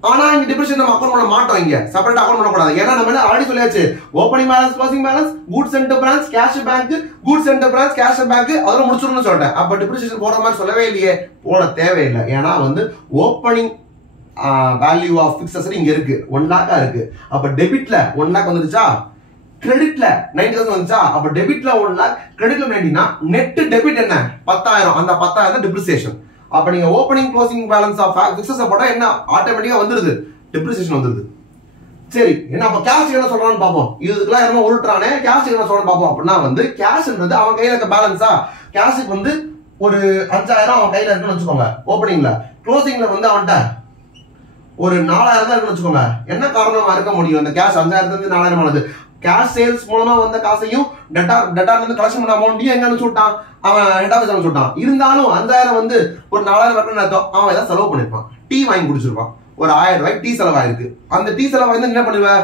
ஆனா இங்க டிப்ரிசியேஷன் நம்ம அக்கவுண்ட் பண்ண மாட்டோம், இங்க செப்பரேட் அக்கவுண்ட் பண்ண கூடாது. ஏன்னா நம்ம ஆல்ரெடி சொல்லியாச்சு, opening balance closing balance, goods and branch cash bank, goods and branch cash bank அதெல்லாம் முடிச்சிடணும்னு சொல்லிட்டேன். அப்ப டிப்ரிசியேஷன் போடுற மாதிரி சொல்லவே இல்லையே, போட தேவையில்லை. ஏன்னா வந்து opening value of fixed asset இங்க இருக்கு, 1 lakh இருக்கு. அப்ப டெபிட்ல 1 lakh வந்துருச்சா, கிரெடிட்ல 90,000 வந்துச்சா, அப்ப டெபிட்ல 1 lakh, கிரெடிட்ல 90னா நெட் டெபிட் என்ன 10,000, அந்த 10,000 டிப்ரிசியேஷன். அப்ப நீங்க opening closing balance of fixes போட்டா என்ன ஆட்டோமேட்டிக்கா வந்துருது, டிப்ரிசியேஷன் வந்துருது. சரி, என்ன அப்ப கேஷ் என்ன சொல்றான்னு பாப்போம். இதுக்கெல்லாம் என்ன உருட்டுறானே, கேஷ் என்ன சொல்றான்னு பாப்போம். அப்படின்னா வந்து கேஷ்ன்றது அவன் கையில இருக்க பேலன்ஸா, கேஷுக்கு வந்து ஒரு 5,000 அவன் கையில இருக்குன்னு வச்சுக்கோங்க ஓப்பனிங்ல, க்ளோசிங்ல வந்து அவன்கிட்ட ஒரு 4,000 தான் இருக்குன்னு வச்சுக்கோங்க. என்ன காரணமா இருக்க முடியும் அந்த கேஷ் 5,000 இருந்து 4,000 ஆனது? கேஷ் சேல்ஸ் மூலமா வந்த காசையும் டெட்டார்ல இருந்து கலெக்ஷன் பண்ண அமௌண்ட்டையும் எங்க அனுப்பிச்சு விட்டான், அவன் ஹெட் ஆஃபீஸ் அனுப்பிச்சு விட்டான். இருந்தாலும் 5,000 வந்து ஒரு 4,000 வரணும்னு அர்த்தம், அவன் ஏதாவது செலவு பண்ணிருப்பான், டீ வாங்கி குடிச்சிருப்பான், ஒரு 1000 ரூபாய்க்கு டீ செலவாயிருக்கு. அந்த டீ செலவாய் என்ன பண்ணுவேன்,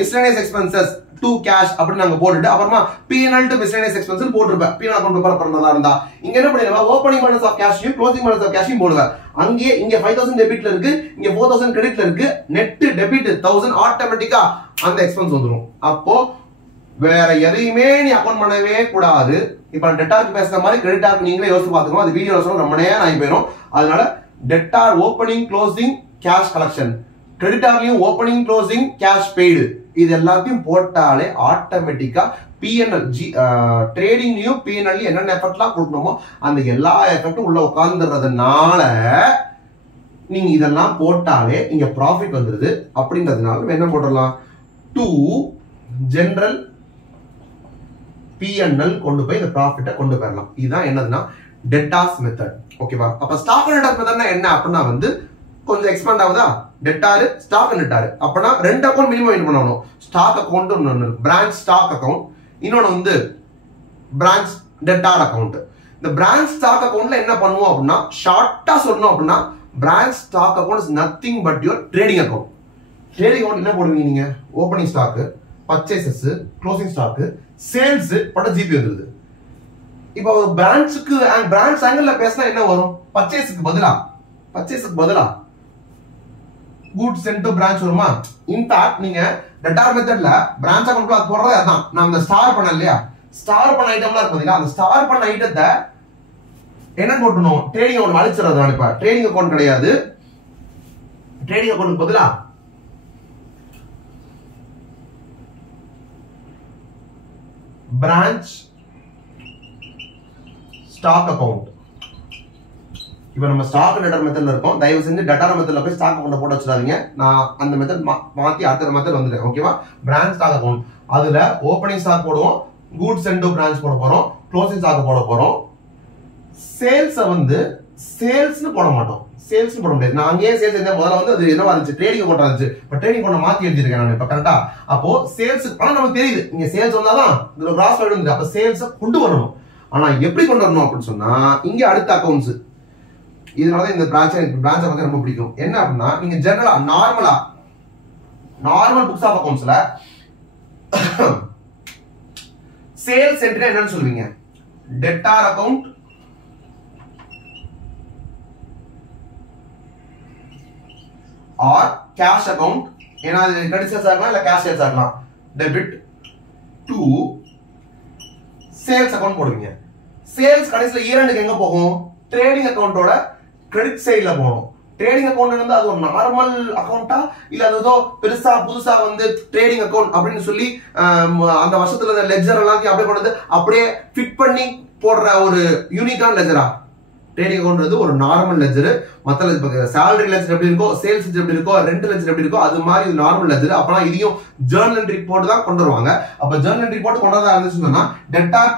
மிஸ்லேனியஸ் எக்ஸ்பென்சஸ் டு கேஷ் அப்படின்னு நாங்க போட்டுட்டு அப்புறமா P&L டு மிஸ்லேனியஸ் எக்ஸ்பென்சஸ் போட்டுருப்பேன். P&L அக்கௌண்ட் பரப்புறதா இருந்தா இங்க என்ன பண்ணிடுவேன், ஓப்பனிங் பேலன்ஸ் ஆஃப் கேஷையும் க்ளோசிங் பேலன்ஸ் ஆஃப் கேஷையும் போடுவேன். அங்கே இங்க 5,000 டெபிட்ல இருக்கு, இங்க 4,000 கிரெடிட்ல இருக்கு, நெட் டெபிட் 1,000, ஆட்டோமேட்டிக்கா அந்த எக்ஸ்பென்ஸ் வந்துடும். அப்போ வேற எதையுமே நீ அக்கௌண்ட் பண்ணவே கூடாது. இப்ப டெட்டாருக்கு பேசுற மாதிரி கிரெடிட்டாருக்கு நீங்களே யோசிச்சு பாத்துக்கணும். அது வீடியோ சொல்ல ரொம்ப நேரம் ஆகி போயிடும். அதனால debtor opening closing cash collection, கிரெடிட்டார்லயும் ஓப்பனிங் க்ளோசிங் கேஷ் பெய்டு, இது எல்லாத்தையும் போட்டாலே ஆட்டோமேட்டிக்கா P&L ட்ரேடிங்லயும் P&L என்னென்ன எஃபெக்ட்லாம் கொடுக்கணுமோ அந்த எல்லா எஃபெக்டும் உள்ள உட்கார்ந்துறதுனால நீங்க இதெல்லாம் போட்டாலே இங்க ப்ராஃபிட் வந்துருது. அப்படின்றதுனால என்ன போடலாம், டு ஜெனரல் P&L கொண்டு போய் இந்த ப்ராஃபிட்டை கொண்டு போயிடலாம். இதுதான் என்னதுன்னா டெட்டார்ஸ் மெத்தட். ஓகேவா? அப்ப ஸ்டாக் அண்ட் டெட்டார்ஸ் மெத்தட்னா என்ன அப்படின்னா வந்து கொஞ்சம் எக்ஸ்பேண்ட் ஆகுதா, டெட்டாரு ஸ்டாக் அண்ட் டெட்டாரு. அப்பனா 2 அக்கௌண்ட் மினிமம் மெயின்டைன் பண்ணணும். ஸ்டாக் அக்கௌண்ட் ஒன்னு இருக்கு, பிரான்ச் ஸ்டாக் அக்கௌண்ட், இன்னொன்னு வந்து பிரான்ச் டெட்டார் அக்கௌண்ட். இந்த பிரான்ச் ஸ்டாக் அக்கௌண்ட்ல என்ன பண்ணுவோம் அப்படின்னா, ஷார்ட்டா சொல்லணும் அப்படின்னா branch stock account is nothing but your trading account. Trading account என்ன போடுவீங்க நீங்க, opening stock, purchases, closing stock, sales போட்ட ஜிபி வந்துருது. இப்போ பிரான்ச்சுக்கு பிரான்ச் ஆங்கிள் பேசினா என்ன வரும், பர்ச்சேஸ்க்கு பதிலா கூட்ஸ் சென்ட் டு பிரான்ச் வருமா? இன்ஃபேக்ட் நீங்க டெட்டார் மெத்தட்ல பிரான்ச் அக்கௌண்ட்ல அது போடுறதே அதான். நான் அந்த ஸ்டார் பண்ண இல்லையா, ஸ்டார் பண்ண ஐட்டம்லாம் இருக்கு பாத்தீங்களா, அந்த ஸ்டார் பண்ண ஐட்டத்தை என்ன போட்டணும், ட்ரேடிங் அக்கௌண்ட் அழிச்சிடுறது. இப்ப ட்ரேடிங் அக்கௌண்ட் கிடையாது, ட்ரேடிங் அக்கௌண்ட்க்கு பதிலா பிரான்ச் ஸ்டாக் அக்கௌண்ட். இப்ப நம்ம ஸ்டாக் அண்ட் டெட்டார் மெத்தட்ல இருக்கோம். தயவு செஞ்சு டெட்டார் மெத்தட்ல போய் ஸ்டாக் அக்கௌண்ட் போட்டு வச்சிடாதீங்க. நான் அந்த மெத்தட் மாத்தி அடுத்த மெத்தட் வந்துட்டேன். ஓகேவா? பிரான்ச் ஸ்டாக் அக்கௌண்ட், அதுல ஓப்பனிங் ஸ்டாக் போடுவோம், கூட்ஸ் சென்ட் டு பிரான்ச் போட போறோம், க்ளோசிங் ஸ்டாக் போட போறோம். சேல்ஸ் வந்து சேல்ஸ்னு போட மாட்டோம், சேல்ஸ் போட முடியாது. நான் அங்கேயே சேல்ஸ் இருந்தா முதல்ல வந்து அது என்னவா இருந்துச்சு, ட்ரேடிங் அக்கௌண்ட் இருந்துச்சு. இப்ப ட்ரேடிங் அக்கௌண்ட் மாத்தி எழுதிருக்கேன் நான் இப்ப கரெக்டா. அப்போ சேல்ஸ் ஆனா நமக்கு தெரியுது இங்க சேல்ஸ் வந்தாதான் இதுல கிராஸ் வேல்யூ வந்து, அப்ப சேல்ஸ் கொண்டு வரணும். ஆனா எப்படி கொண்டு வரணும் அப்படின்னு சொன்னா இங்க அடுத்த அக்கௌண்ட்ஸ். இதனால இந்த பிரான்ச்சை வந்து ரொம்ப பிடிக்கும். என்ன அப்படின்னா நீங்க ஜெனரலா நார்மல் புக்ஸ் ஆஃப் அக்கவுண்ட்ஸ்ல சேல்ஸ் என்ட்ரி என்னன்னு சொல்லுவீங்க, debtor account, or cash account. ஏன்னா அது கிரெடிட் சேல்ஸ் ஆகலாம் இல்ல கேஷ் சேல்ஸ் ஆகலாம். டெபிட் டு சேல்ஸ் அக்கவுண்ட் போடுவீங்க. சேல்ஸ் கடைசில ஈரண்டுக்கு எங்க போகும், ட்ரேடிங் அக்கவுண்டோட கிரெடிட் சைடுல போகணும். ட்ரேடிங் அக்கவுண்ட் வந்து அது ஒரு நார்மல் அக்கவுண்டா இல்ல அது ஏதோ பெருசா புதுசா வந்து ட்ரேடிங் அக்கவுண்ட் அப்படின்னு சொல்லி அந்த வருஷத்துல லெட்ஜர் எல்லாத்தையும் அப்படியே பண்ணது அப்படியே ஃபிட் பண்ணி போடுற ஒரு யூனிக்கான லெட்ஜரா? ட்ரேடிங் அக்கவுண்ட் ஒரு நார்மல் லெட்ஜர். மத்த சேலரி லெட்ஜர் எப்படி இருக்கோ, சேல்ஸ் லெட்ஜர் எப்படி இருக்கோ, ரெண்ட் லெட்ஜர் எப்படி இருக்கோ அது மாதிரி நார்மல் லெட்ஜர். அப்பனா இதையும் ஜர்னல் என்ட்ரி போட்டு தான் கொண்டு வருவாங்க. அப்ப ஜர்னல் என்ட்ரி போட்டு கொண்டு வரதா இருந்துச்சுன்னா டெட்டார்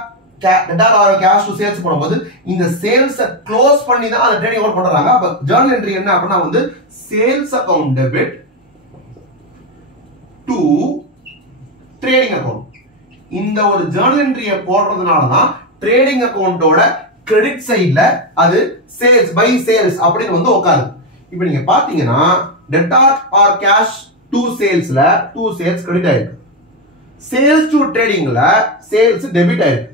கேஷ் டு சேல்ஸ் போடும்போது இந்த சேல்ஸ் க்ளோஸ் பண்ணி தான் அந்த ட்ரேடிங் அக்கவுண்ட் கொண்டு வராங்க. அப்ப ஜர்னல் என்ட்ரி என்ன அப்படின்னா வந்து sales account debit to trading account. இந்த ஒரு ஜர்னல் என்ட்ரியை போடுறதுனால தான் ட்ரேடிங் அக்கவுண்டோட கிரெடிட் சைடுல அது சேல்ஸ் பை சேல்ஸ் அப்படின்னு வந்து உட்காருது. இப்போ நீங்க பாத்தீங்கன்னா டெட்டார் ஆர் கேஷ் டு சேல்ஸ்ல டு சேல்ஸ் கிரெடிட் ஆயிருக்கு, சேல்ஸ் டு ட்ரேடிங்ல சேல்ஸ் டெபிட் ஆயிருக்கு.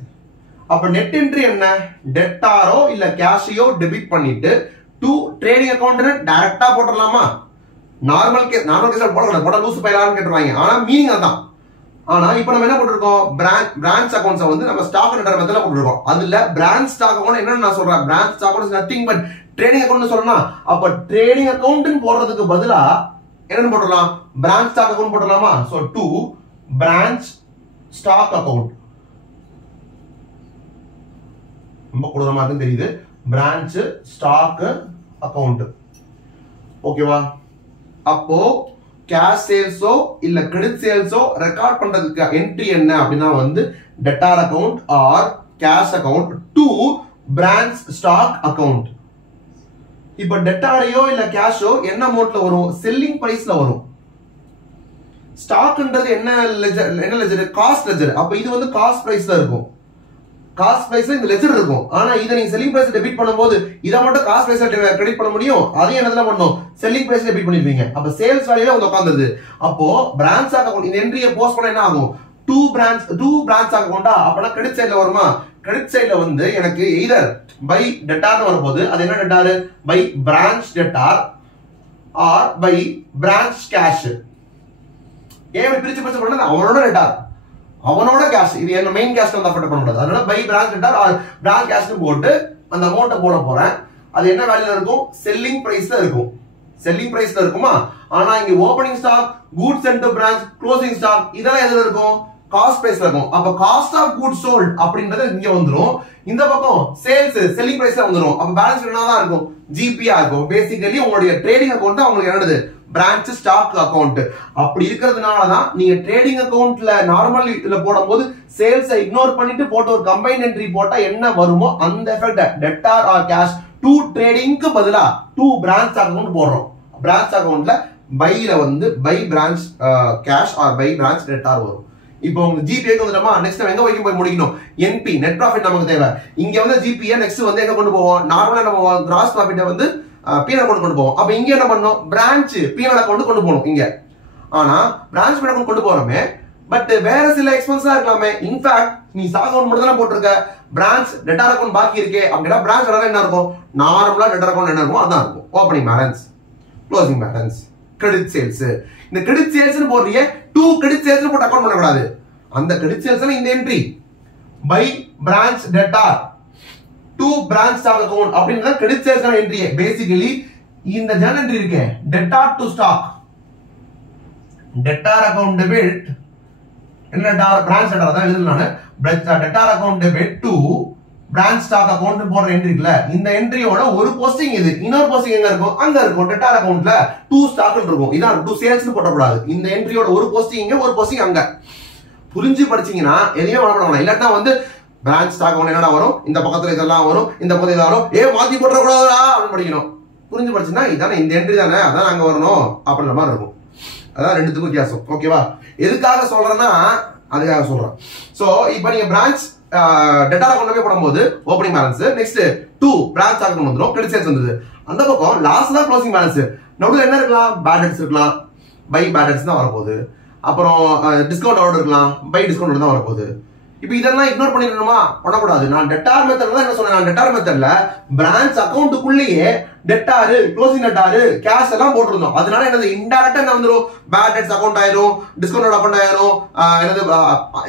அப்ப நெட் என்ட்ரி என்ன, டெட்டாரோ இல்ல கேஷையோ டெபிட் பண்ணிட்டு டு ட்ரேடிங் அக்கவுண்ட் டைரக்டா போட்டுடலாமா? நார்மல் கேஸ் போட லூஸ் பையலான்னு கேட்டுருவாங்க. ஆனா மீனிங் அதான். ஆனா இப்ப நம்ம என்ன போட்டுருக்கோம், பிரான்ச் அக்கவுண்ட்ஸ் வந்து நம்ம ஸ்டாக் அண்ட் டெட்டார் மெத்தட்ல போட்டுருக்கோம். அதுல பிரான்ச் ஸ்டாக் அக்கவுண்ட் என்னன்னு நான் சொல்றேன், branch stock account is nothing but trading account சொல்லணும். அப்ப ட்ரேடிங் அக்கவுண்ட் போடுறதுக்கு பதிலா என்னன்னு போட்டுடலாம், பிரான்ச் ஸ்டாக் அக்கவுண்ட் போட்டுடலாமா? So to branch stock account. ரொம்ப கொடூரமா இருக்குன்னு தெரியுது. Branch stock account. ஓகேவா? அப்போ கேஷ் சேல்ஸோ இல்ல கிரெடிட் சேல்ஸோ ரெக்கார்ட் பண்றதுக்கு என்ட்ரி என்ன அப்படின்னா வந்து debtor account or cash account to branch stock account. இப்ப டெட்டாரையோ இல்ல கேஷோ என்ன அமௌண்ட்ல வரும்? செல்லிங் பிரைஸ்ல வரும். ஸ்டாக்ன்றது என்ன லெஜர்? என்ன லெஜர்? Cost ledger. அப்ப இது வந்து காஸ்ட் பிரைஸ்ல இருக்கும். காஸ்ட் பிரைஸ்ல இந்த லெஜர் இருக்கும். ஆனா இத நீங்க செல்லிங் பிரைஸ் டெபிட் பண்ணும்போது இத மட்டும் காஸ்ட் பிரைஸ்ல கிரெடிட் பண்ண முடியும். அதே என்னதுல பண்ணனும்? செல்லிங் பிரைஸ்ல டெபிட் பண்ணிருப்பீங்க. அப்ப சேல்ஸ் வேல்யூல வந்து உட்கார்ந்தது. அப்போ பிரான்ச் அக்கவுண்ட் இந்த என்ட்ரியை போஸ்ட் பண்ண என்ன ஆகும்? டூ பிரான்ச் அக்கவுண்டா? அப்பனா கிரெடிட் சைடுல வருமா? கிரெடிட் சைடுல வந்து எனக்கு எய்தர் பை டெட்டார் வரும்போது அது என்ன debtor? By branch debtor or by branch cash. ஏன் பிரிச்சு பண்ணது? அவனோட டெட்டார், அவனோட கேஷ். இது என்ன மெயின் கேஷ் வந்து அஃபெக்ட் பண்ண முடியாது. அதனால by branch debtor or branch கேஷ்னு போட்டு அந்த அமௌண்ட்டை போட போறேன். அது என்ன வேல்யூல இருக்கும்? செல்லிங் பிரைஸ்ல இருக்கும். செல்லிங் பிரைஸ்ல இருக்குமா? ஆனா இங்க opening stock, goods sent to branch, closing stock இதெல்லாம் எதுல இருக்கும்? காஸ்ட் பிரைஸ்ல இருக்கும். அப்ப காஸ்ட் ஆஃப் கூட்ஸ் சோல்ட் அப்படின்றது இங்க வந்துரும். இந்த பக்கம் சேல்ஸ் செல்லிங் பிரைஸ்ல வந்துரும். அப்ப பேலன்ஸ் என்னதான் இருக்கும்? ஜிபியா இருக்கும். பேசிக்கலி உங்களுடைய ட்ரேடிங் அக்கவுண்ட் தான் உங்களுக்கு என்னது? Branch stock account. அப்படி இருக்கிறதுனால தான் நீங்க ட்ரேடிங் அக்கவுண்ட்ல நார்மல் இதுல போடும்போது சேல்ஸ் இக்னோர் பண்ணிட்டு போட்டு ஒரு கம்பைன் என்ட்ரி போட்டா என்ன வருமோ அந்த effect debtor or cash to ட்ரேடிங்க்கு பதிலா டு பிரான்ச் அக்கவுண்ட் போடுறோம். பிரான்ச் அக்கவுண்ட்ல பைல வந்து by branch cash or by branch debtor வரும். இப்போ உங்க ஜிபிஏக்கு வந்துட்டோமா? நெக்ஸ்ட் எங்க வரைக்கும் போய் முடிக்கணும்? என்பி நெட் ப்ராஃபிட் நமக்கு தேவை. இங்க வந்து ஜிபிஏ நெக்ஸ்ட் வந்து எங்க கொண்டு போவோம்? நார்மலா நம்ம கிராஸ் ப்ராஃபிட் வந்து பீனல் அக்கவுண்ட் கொண்டு போவோம். அப்ப இங்க என்ன பண்ணணும்? பிரான்ச் பீனல் அக்கவுண்ட் கொண்டு போகணும் இங்க. ஆனா பிரான்ச் பீனல் அக்கவுண்ட் கொண்டு போறோமே, பட் வேற சில எக்ஸ்பென்ஸா இருக்கலாமே. இன்ஃபேக்ட் நீ ஸ்டாக் அக்கவுண்ட் மட்டும் தான் போட்டிருக்க, பிரான்ச் டெட்டார் அக்கவுண்ட் பாக்கி இருக்கே அப்படின்னா பிரான்ச் என்ன இருக்கும்? நார்மலா டெட்டார் அக்கவுண்ட் என்ன இருக்கும்? அதான் இருக்கும். Opening balance, closing balance, credit sales. இந்த கிரெடிட் சேல்ஸ் போடுறீங்க, டூ கிரெடிட் சேல்ஸ் போட்டு அக்கவுண்ட் பண்ண கூடாது. அந்த கிரெடிட் சேல்ஸ் இந்த entry by branch debtor to branch stock account அப்படிங்கற கிரெடிட் சேல்ஸ்க்கான என்ட்ரி. பேசிக்கலி இந்த ஜர்னல் என்ட்ரி இருக்கு, debtor to stock, debtor account debit என்ன டெட்டார் பிரான்ச் டெட்டார் தான் எழுதலாம். Debtor account debit to branch stock account போடுற entry இருக்குல, இந்த என்ட்ரியோட ஒரு போஸ்டிங் இது. இன்னொரு போஸ்டிங் எங்க இருக்கும்? அங்க இருக்கும். டெட்டார் அக்கவுண்ட்ல டூ ஸ்டாக் இருக்கும். இதான் டூ சேல்ஸ் போடக்கூடாது. இந்த என்ட்ரியோட ஒரு போஸ்டிங் இங்க, ஒரு போஸ்டிங் அங்க. புரிஞ்சு படிச்சீங்கன்னா எதையும் பண்ணலாம். இல்லாட்டா வந்து பிரான்ச் ஸ்டாக் அக்கவுண்ட் என்னடா வரும்? இந்த பக்கத்துல இதெல்லாம் வரும், இந்த பக்கத்துல இதெல்லாம் வரும். மாத்தி போட்டுற கூடாதுடா அப்படின்னு படிக்கணும். புரிஞ்சு படிச்சுன்னா இதானே இந்த என்ட்ரி தானே, அதான் அங்க வரணும் அப்படின்ற மாதிரி இருக்கும். அதான் ரெண்டுத்துக்கும் வித்தியாசம். ஓகேவா? எதுக்காக சொல்றேன்னா அதுக்காக சொல்றேன். சோ இப்போ நீங்க பிரான்ச் டெட்டார் அக்கவுண்ட் போடும்போது opening balance, next to branch account வந்துடும், கிரெடிட் சேல்ஸ் வந்தது. அந்த பக்கம் லாஸ்ட் தான் க்ளோசிங் பேலன்ஸ். நடுவில் என்ன இருக்கலாம்? பேட் டெட்ஸ் இருக்கலாம், பை பேட் டெட்ஸ் தான் வரப்போகுது. அப்புறம் டிஸ்கவுண்ட் ஆர்டர் இருக்கலாம், பை டிஸ்கவுண்ட் தான் வரப்போகுது. இப்போ இதெல்லாம் இக்னோர் பண்ணிடணுமா? பண்ணக்கூடாது. நான் டெட்டார் மெத்தட்ல தான் என்ன சொன்னேன்? டெட்டார் மெத்தட்ல பிரான்ச் அக்கவுண்ட்டுக்குள்ளேயே டெட்டார், க்ளோசிங் டெட்டார், கேஷ் எல்லாம் போட்டுருந்தோம். அதனால என்னது இன்டைரக்டா என்ன வந்துரும்? பேட் டெட்ஸ் அக்கவுண்ட் ஆயிரும், டிஸ்கவுண்ட் அக்கவுண்ட் ஆயிரும், என்னது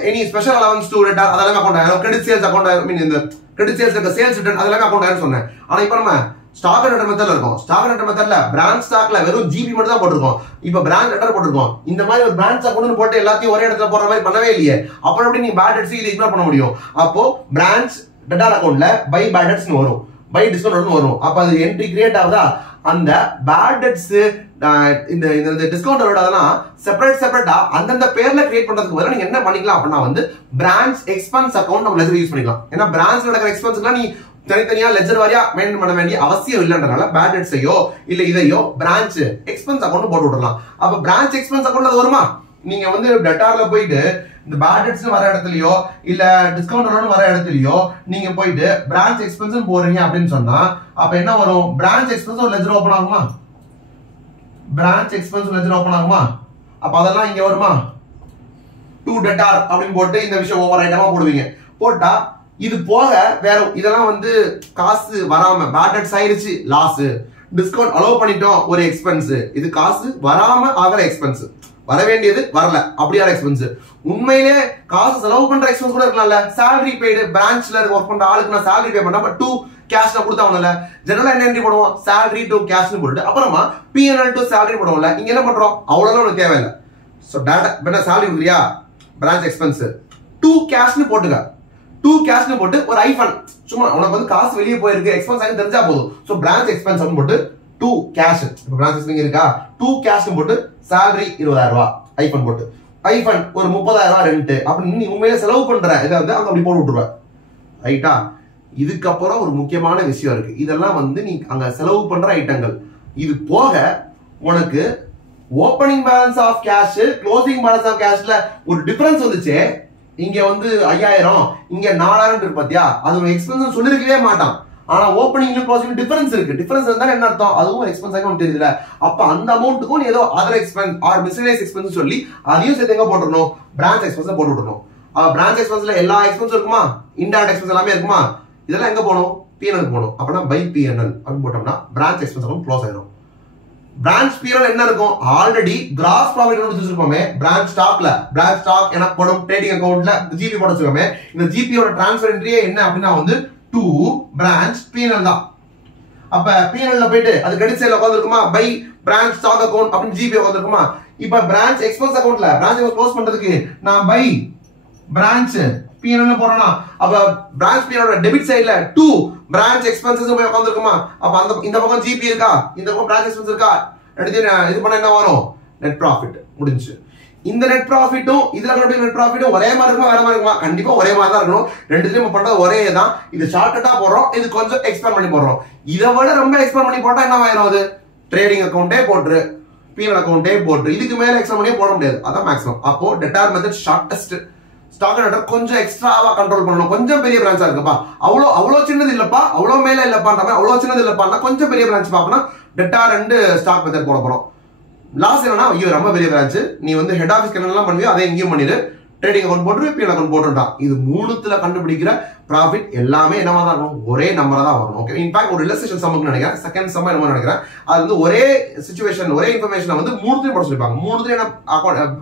any special allowance to debtor அதெல்லாம் அக்கவுண்ட் ஆயிரும், கிரெடிட் சேல்ஸ் அக்கவுண்ட் ஆயிரும். மீன் இந்த கிரெடிட் சேல்ஸ் இருக்க சேல்ஸ் ரிட்டர்ன் அதெல்லாம் அக்கவுண்ட் ஆயிரும் சொன்னேன். ஆனா இப்போ நம்ம ஸ்டாக் டெட்டார் மெத்தட்ல இருக்கும். ஸ்டாக் டெட்டார் மெத்தட்ல பிரான்ச் ஸ்டாக்ல வெறும் ஜிபி மட்டும் தான் போட்டுருக்கோம். இப்போ பிரான்ச் டெட்டார் போட்டுருக்கோம். இந்த மாதிரி ஒரு பிரான்ச் அக்கவுண்ட் போட்டு எல்லாத்தையும் ஒரே இடத்துல போற மாதிரி பண்ணவே இல்லையே. அப்புறம் எப்படி நீ பேட் டெட்ஸ் இதை இக்னோர் பண்ண முடியும்? அப்போ பிரான்ச் டெட்டார் அக்கவுண்ட்ல பை பேட் டெட்ஸ் வரும், பை டிஸ்கவுண்ட் வரும். அப்ப அது என்ட்ரி கிரியேட் ஆகுதா? அந்த பேட் டெட்ஸ் இந்த டிஸ்கவுண்ட் அதெல்லாம் செப்பரேட்டா அந்தந்த பேர்ல கிரியேட் பண்றதுக்கு பதிலா நீங்க என்ன பண்ணிக்கலாம் அப்படின்னா வந்து பிரான்ச் எக்ஸ்பென்ஸ் அக்கவுண்ட் நம்ம லெஜர் யூஸ் பண்ணிக்கலாம். ஏன்னா பிரான்ச்ல நடக்கிற எக்ஸ்பென்ஸ்லாம் நீ தனித்தனியா லெஜர் வாரியா மெயின்டைன் பண்ண வேண்டிய அவசியம் இல்லைன்றனால பேட் டெட்ஸையோ இல்ல இதையோ பிரான்ச் எக்ஸ்பென்ஸ் அக்கவுண்ட் போட்டு விடலாம். அப்ப பிரான்ச் எக்ஸ்பென்ஸ் அக்கவுண்ட் அது வருமா? நீங்க வந்து டெட்டார்ல போயிட்டு இந்த பேட் டெட்ஸ் வர இடத்துலயோ இல்ல டிஸ்கவுண்ட் வர இடத்துலயோ நீங்க போயிட்டு பிரான்ச் எக்ஸ்பென்ஸ் போறீங்க அப்படின்னு சொன்னா அப்ப என்ன வரும்? பிரான்ச் எக்ஸ்பென்ஸ் ஒரு லெஜர் ஓபன் ஆகுமா? பிரான்ச் எக்ஸ்பென்ஸ் லெஜர் ஓபன் ஆகுமா? அப்ப அதெல்லாம் இங்க வருமா? டு டெட்டார் அப்படின்னு போட்டு இந்த விஷயம் ஓவர் ஐட்டமா போடுவீங்க. போட்டா இது போக வேற இதெல்லாம் வந்து காசு வராம பேட் டெட்ஸ் ஆயிருச்சு, லாஸ். டிஸ்கவுண்ட் அலோவ் பண்ணிட்டோம், ஒரு எக்ஸ்பென்ஸ். இது காசு வராம ஆகிற எக்ஸ்பென்ஸ், வர வேண்டியது வரல அப்படியான எக்ஸ்பென்ஸ். உண்மையிலே காசு செலவு பண்ற எக்ஸ்பென்ஸ் கூட இருக்கலாம்ல. salary paid பிரான்ச்ல ஒர்க் பண்ற ஆளுக்கு நான் salary pay பண்ணா பட் 2 கேஷ்ல கொடுத்தாங்கல. ஜெனரலா என்ன என்ட்ரி போடுவோம்? salary to cash போட்டு அப்புறமா P&L to salary போடுவோம்ல. இங்க என்ன பண்றோம்? அவ்வளவுதான் நமக்கு தேவையில்லை. சோ டேட்டா பண்ண salary கொடுறியா? பிரான்ச் எக்ஸ்பென்ஸ் 2 கேஷ்னு போட்டுக்க. 2 கேஷ்னு போட்டு ஒரு ஐஃபன் சும்மா உனக்கு வந்து காசு வெளியே போயிருக்கு எக்ஸ்பென்ஸ் ஆகி தெரிஞ்சா போதும். ஸோ பிரான்ச் எக்ஸ்பென்ஸ் அப்படின்னு போட்டு 2 கேஷ். இப்போ பிரான்ச் எக்ஸ்பென்ஸ் இருக்கா 2 கேஷ்னு போட்டு salary 20,000 ரூபாய் ஐஃபன் போட்டு ஐஃபன் ஒரு 30,000 ரூபாய் ரெண்ட் அப்படின்னு நீ உண்மையிலே செலவு பண்ற இதை வந்து அங்க அப்படி போட்டு விட்டுருவ. ரைட்டா? இதுக்கப்புறம் ஒரு முக்கியமான விஷயம் இருக்கு. இதெல்லாம் வந்து நீ அங்க செலவு பண்ற ஐட்டங்கள். இது போக உனக்கு opening balance of cash closing balance of கேஷ்ல ஒரு டிஃபரன்ஸ் வந்துச்சு. இங்க வந்து 5,000 இங்க 4,000 இருக்கு பாத்தியா? அது ஒரு எக்ஸ்பென்ஸ் சொல்லிருக்கவே மாட்டான். ஆனா ஓப்பனிங்ல க்ளோசிங் டிஃபரன்ஸ் இருக்கு. டிஃபரன்ஸ் இருந்தா என்ன அர்த்தம்? அதுவும் எக்ஸ்பென்ஸ் ஆகும் தெரியல. அப்ப அந்த அமௌண்ட்டுக்கும் நீ ஏதோ other expense or miscellaneous expense சொல்லி அதையும் சேர்த்து எங்க போட்டுறணும்? பிரான்ச் எக்ஸ்பென்ஸ்ல போட்டு விட்டுறணும். பிரான்ச் எக்ஸ்பென்ஸ்ல எல்லா எக்ஸ்பென்ஸ் இருக்குமா? இன்டைரக்ட் எக்ஸ்பென்ஸ் எல்லாமே இருக்குமா? இதெல்லாம் எங்க போகணும்? பிஎன்எல் போகணும். அப்படின்னா பை பிஎன்எல் அப்படின்னு போட்டோம்னா பிரான்ச் எக்ஸ்பென்ஸ் அக்கௌண்ட் க்ளோஸ் ஆயிடும். பிரான்ச் பிஎன்எல் என்ன இருக்கும்? ஆல்ரெடி கிராஸ் ப்ராஃபிட் வச்சிருப்போமே பிரான்ச் ஸ்டாக்ல. பிரான்ச் ஸ்டாக் எனப்படும் ட்ரேடிங் அக்கவுண்ட்ல ஜிபி போட்டு வச்சிருக்கோமே. இந்த ஜிபியோட டிரான்ஸ்ஃபர் என்ட்ரியே என்ன அப்படின்னா வந்து டு பிரான்ச் பிஎன்எல் தான். அப்ப பிஎன்எல்ல போயிட்டு அது கிரெடிட் சைடுல உட்கார்ந்திருக்குமா? பை பிரான்ச் ஸ்டாக் அக்கவுண்ட் அப்படின்னு ஜிபி உட்கார்ந்திருக்குமா? இப்ப பிரான்ச் எக்ஸ்பென்ஸ் அக்கவுண்ட்ல பிரான்ச் க்ளோஸ் பண்றதுக்கு நான் பை பிரான்ச் பிஎன்எல் போறோம்னா அப்ப பிரான்ச் பிஎன்எலோட டெபிட் சைடுல டு பிரான்ச் எக்ஸ்பென்சஸ் போய் உட்கார்ந்திருக்குமா? அப்ப அந்த இந்த பக்கம் ஜிபி இருக்கா, இந்த பக்கம் பிரான்ச் எக்ஸ்பென்ஸ் இருக்கா, எடுத்து இது பண்ண என்ன வரும்? நெட் ப்ராஃபிட் முடிஞ்சு. இந்த நெட் ப்ராஃபிட்டும் இதுல இருக்கக்கூடிய நெட் ப்ராஃபிட்டும் ஒரே மாதிரி இருக்குமா வேற மாதிரி இருக்குமா? கண்டிப்பா ஒரே மாதிரி தான் இருக்கணும். ரெண்டுலயும் பண்றது ஒரே தான். இது ஷார்ட்கட்டா போடுறோம், இது கொஞ்சம் எக்ஸ்பேண்ட் பண்ணி போடுறோம். இதை விட ரொம்ப எக்ஸ்பேண்ட் பண்ணி போட்டா என்ன ஆயிரும்? அது ட்ரேடிங் அக்கவுண்டே போட்டுரு, பிஎன்எல் அக்கவுண்டே போட்டுரு. இதுக்கு மேல எக்ஸ்பேண்ட் பண்ணி போட முடியாது. அதான் மேக்ஸிமம். அப்போ டெட்டார் மெத்தட் ஷார்ட்டஸ்ட். ஸ்டாக் நெட்டர் கொஞ்சம் எக்ஸ்ட்ராவா கண்ட்ரோல் பண்ணணும். கொஞ்சம் பெரிய பிரான்ச்சா இருக்குப்பா, அவ்வளோ சின்னது இல்லப்பா, அவ்வளோ மேல இல்லப்பான்ற மாதிரி அவ்வளோ சின்னது இல்லப்பா, கொஞ்சம் பெரிய பிரான்ச் பாப்பனா டெட்டார் அண்ட் ஸ்டாக் மெத்தட் போட போறோம். லாஸ் என்னன்னா ஐயோ ரொம்ப பெரிய பிரான்ச், நீ வந்து ஹெட் ஆஃபீஸ் என்னெல்லாம் பண்ணுவியோ அதை எங்கேயும் பண்ணிடு, ட்ரேடிங் அக்கௌண்ட் போட்டு பிஎன்எல் அக்கௌண்ட் போட்டுட்டான். இது மூணுத்துல கண்டுபிடிக்கிற ப்ராஃபிட் எல்லாமே என்னவா தான் இருக்கும்? ஒரே நம்பரா தான் வரும். ஓகே, இன்ஃபேக்ட் ஒரு ரிலஸ்ட்ரேஷன் சம்முக்கு நினைக்கிறேன், செகண்ட் சம் என்ன நினைக்கிறேன், அது வந்து ஒரே சிச்சுவேஷன் ஒரே இன்ஃபர்மேஷனை வந்து மூணுத்தையும் போட சொல்லிப்பாங்க. மூணுத்தையும் என்ன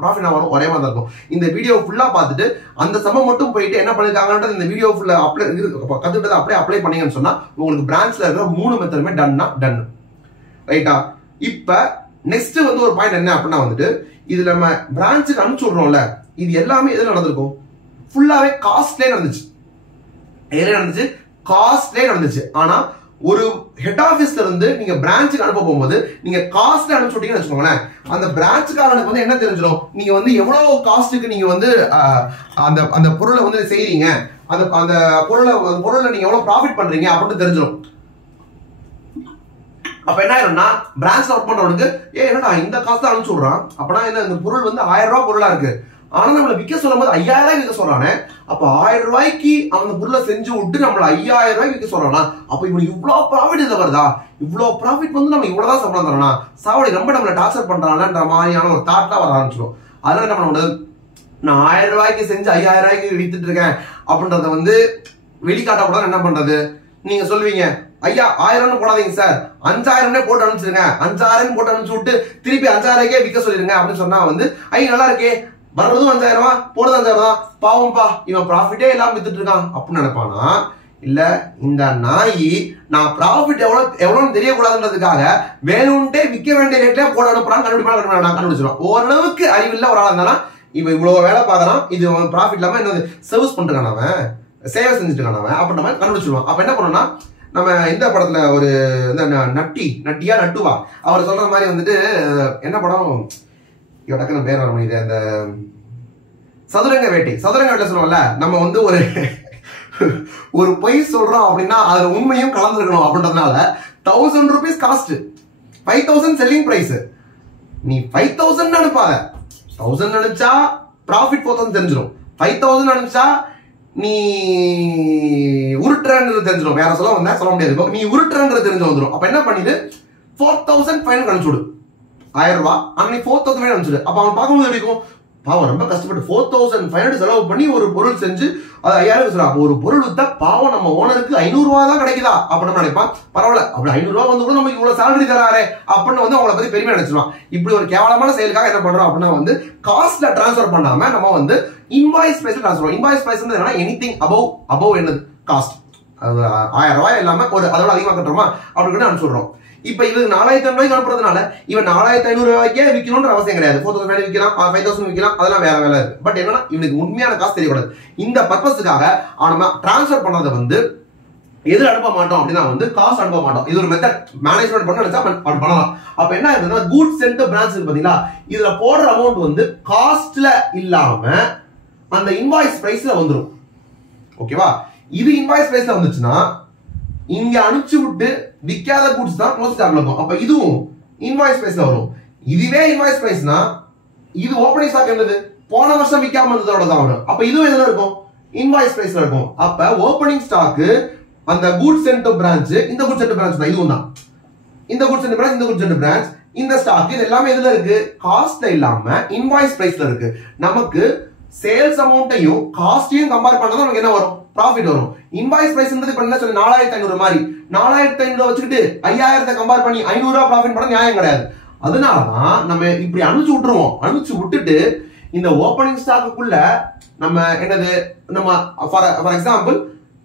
ப்ராஃபிட் வரும்? ஒரே மாதிரி தான் இருக்கும். இந்த வீடியோ ஃபுல்லா பார்த்துட்டு அந்த சம்ம மட்டும் போயிட்டு என்ன பண்ணிருக்காங்கன்றது இந்த வீடியோ ஃபுல்லா அப்ளை கத்துக்கிட்டதை அப்படியே அப்ளை பண்ணீங்கன்னு சொன்னா உங்களுக்கு பிரான்ச்ல இருக்கிற மூணு மெத்தடுமே டன்னா டன். ரைட்டா? இப்ப நெக்ஸ்ட் வந்து ஒரு பாயிண்ட் என்ன அப்படின்னா வந்துட்டு இதுல நம்ம பிரான்ச்சுக்கு அனுப்பிச்சு விடுறோம்ல, இது எல்லாமே எதுல நடந்திருக்கும்? ஃபுல்லாவே காஸ்ட்லே நடந்துச்சு. எதுல நடந்துச்சு? காஸ்ட்லே நடந்துச்சு. ஆனா ஒரு ஹெட் ஆபீஸ்ல இருந்து நீங்க பிரான்ச்சுக்கு அனுப்ப போகும்போது நீங்க காஸ்ட்ல அனுப்பிச்சு விட்டீங்கன்னு வச்சுக்கோங்களேன், அந்த பிரான்ச்சுக்காரனுக்கு வந்து என்ன தெரிஞ்சிடும்? நீங்க வந்து எவ்வளவு காஸ்ட்டுக்கு நீங்க வந்து அந்த அந்த பொருளை வந்து செய்றீங்க, அந்த அந்த பொருளை நீங்க எவ்வளவு ப்ராஃபிட் பண்றீங்க அப்படின்னு தெரிஞ்சிடும். அப்ப என்ன ஆயிரும்னா பிரான்ச்ல ஒர்க் பண்றவனுக்கு என்னடா இந்த காசு தான் அனுப்பிச்சு விடுறான், அப்பனா என்ன இந்த பொருள் வந்து 1000 ரூபாய் பொருளா இருக்கு, ஆனா நம்மள விற்க சொல்லும் போது 5000 ரூபாய்க்கு விற்க சொல்றானே, அப்ப 1000 ரூபாய்க்கு அவன் பொருளை செஞ்சு விட்டு நம்மள 5000 ரூபாய்க்கு விற்க சொல்றானா, அப்ப இவனுக்கு இவ்வளவு ப்ராஃபிட் இதுல வருதா, இவ்வளவு ப்ராஃபிட் வந்து நம்ம இவ்வளவுதான் சம்பளம் தரானா, சாவடி ரொம்ப நம்மள டார்ச்சர் பண்றானன்ற மாதிரியான ஒரு தாட்லாம் வர ஆரம்பிச்சிடும். அதனால என்ன பண்ண, நான் 1000 ரூபாய்க்கு செஞ்சு 5000 ரூபாய்க்கு வித்துட்டு இருக்கேன் அப்படின்றத வந்து வெளிக்காட்டக்கூடாது. என்ன பண்றது? நீங்க சொல்லுவீங்க, ஐயா 1000 போடாதீங்க சார், 5000 போட்டு அனுப்பிச்சிருங்க, 5000 போட்டு அனுப்பிச்சு விட்டு திருப்பி 5000 விற்க சொல்லிருங்க அப்படின்னு சொன்னா வந்து ஐயா நல்லா இருக்கே, வர்றதும் 5000 போடுறது 5000 தான், பாவம்பா இவன் ப்ராஃபிட்டே எல்லாம் வித்துட்டு இருக்கான் அப்படின்னு நினைப்பானா? இல்ல, இந்த நாய் நான் ப்ராஃபிட் எவ்வளவு தெரியக்கூடாதுன்றதுக்காக வேணும்ட்டே விற்க வேண்டிய ரேட்லயே போட அனுப்புறான்னு கண்டுபிடிச்சிடும். ஓரளவுக்கு அறிவில்ல ஒரு ஆளா இருந்தாலும் இவன் இவ்வளவு வேலை பார்க்கறான், இது ப்ராஃபிட் இல்லாம என்ன சர்வீஸ் பண்ணிருக்கான், அவன் சேவை செஞ்சுட்டு இருக்கான் அவன் அப்படின்ற மாதிரி கண்டுபிடிச்சிருவான். அப்ப என்ன பண்ணணும்னா, நம்ம இந்த படத்துல ஒரு நட்டியா நட்டுவா அவர் சொல்ற மாதிரி வந்துட்டு என்ன படம் டக்குன்னு பேர் வர முடியுது, அந்த சதுரங்க வேட்டை சொல்லுவோம்ல, நம்ம வந்து ஒரு பொய் சொல்றோம் அப்படின்னா அதுல உண்மையும் கலந்துருக்கணும் அப்படின்றதுனால 1000 rupees காஸ்ட், 5000 செல்லிங் பிரைஸ். நீ 5000 அனுப்பாத, 1000 அனுப்பிச்சா ப்ராஃபிட் 4000 தெரிஞ்சிடும், 5000 அனுப்பிச்சா நீ உருட்டுறது தெரிஞ்சிடும். வேற சொல்ல முடியாது, நீ உருட்டுறது தெரிஞ்சு வந்துடும். அப்ப என்ன பண்ணிடு, 4500 அனுப்பிச்சுடு, 1000 ரூபாய் அன்னைக்கு 4500 அனுப்பிச்சுடு. அப்ப அவன் பார்க்கும்போது எப்படி இருக்கும், பாவம் ரொம்ப கஷ்டப்பட்டு 4500 செலவு பண்ணி ஒரு பொருள் செஞ்சு அது 5000 சொல்றான். அப்போ ஒரு பொருள் வித்தா பாவம் நம்ம ஓனருக்கு 500 ரூபாய் தான் கிடைக்குதா அப்படின்னு நினைப்பான். பரவாயில்ல, அப்படி 500 ரூபாய் வந்து கூட நமக்கு இவ்வளவு சேலரி தராரு அப்படின்னு வந்து அவங்களை பத்தி பெருமையா நினைச்சிருவான். இப்படி ஒரு கேவலமான செயலுக்காக என்ன பண்றோம் அப்படின்னா வந்து காஸ்ட்ல டிரான்ஸ்ஃபர் பண்ணாம நம்ம வந்து இன்வாய்ஸ் பிரைஸ்ல டிரான்ஸ்ஃபர். இன்வாய்ஸ் பிரைஸ் வந்து என்னன்னா எனிதிங் அபவ் என்னது காஸ்ட். 1000 ரூபாய் இல்லாம ஒரு அதோட அதிகமா கட்டுறோமா அப்படின்னு அனுப்பிச்சுடுறோம். இப்ப இது 4500 ரூபாய்க்கு அனுப்புறதுனால இவன் 4500 ரூபாய்க்கே விற்கணும்ன்ற அவசியம் கிடையாது. 4000 விற்கலாம், 5000 விற்கலாம், அதெல்லாம் வேற வேலை இருக்கு. பட் என்னன்னா இவனுக்கு உண்மையான காசு தெரியக்கூடாது. இந்த பர்பஸுக்காக நம்ம டிரான்ஸ்ஃபர் பண்றதை வந்து எது அனுப்ப மாட்டோம் அப்படின்னா வந்து காசு அனுப்ப மாட்டோம். இது ஒரு மெத்தட் மேனேஜ்மெண்ட் பண்ண நினைச்சா பண்ணலாம். அப்ப என்ன ஆகுதுன்னா கூட்ஸ் சென்ட் பிரான்ச் இருக்கு பாத்தீங்களா, இதுல போடுற அமௌண்ட் வந்து காஸ்ட்ல இல்லாம அந்த இன்வாய்ஸ் பிரைஸ்ல வந்துடும். ஓகேவா? இது இன்வாய்ஸ் பிரைஸ்ல வந்துச்சுன்னா இங்க அனுப்பிச்சு விட்டு விற்காத கூட்ஸ் தான் க்ளோஸ் ஸ்டாக்ல இருக்கும். அப்ப இதுவும் இன்வாய்ஸ் பிரைஸ்ல வரும். இதுவே இன்வாய்ஸ் பிரைஸ்னா இது ஓப்பனிங் ஸ்டாக் என்னது போன வருஷம் விற்காம இருந்ததோட தான் வரும். அப்ப இதுவும் எதுல இருக்கும் இன்வாய்ஸ் பிரைஸ்ல இருக்கும். அப்ப ஓப்பனிங் ஸ்டாக் அந்த கூட்ஸ் சென்ட் பிரான்ச் இந்த கூட்ஸ் சென்ட் பிரான்ச் தான் இதுவும் தான். இந்த கூட்ஸ் சென்ட் பிரான்ச் இந்த கூட்ஸ் சென்ட் பிரான்ச் இந்த ஸ்டாக் இது எல்லாமே எதுல இருக்கு காஸ்ட்ல இல்லாம இன்வாய்ஸ் பிரைஸ்ல இருக்கு. நமக்கு சேல்ஸ் அமௌண்ட்டையும் காஸ்டையும் கம்பேர் பண்ணா நமக்கு என்ன வரும் ப்ராஃபிட் வரும். இன்வாய்ஸ் பிரைஸ்ன்றது இப்ப என்ன சொல்லி 4500 மாதிரி 4500 வச்சுக்கிட்டு 5000 கம்பேர் பண்ணி 500 ரூபாய் ப்ராஃபிட் பண்ண நியாயம் கிடையாது. அதனாலதான் நம்ம இப்படி அனுப்பிச்சு விட்டுருவோம். அனுப்பிச்சு விட்டுட்டு இந்த ஓப்பனிங் ஸ்டாக்குக்குள்ள நம்ம என்னது நம்ம ஃபார் எக்ஸாம்பிள்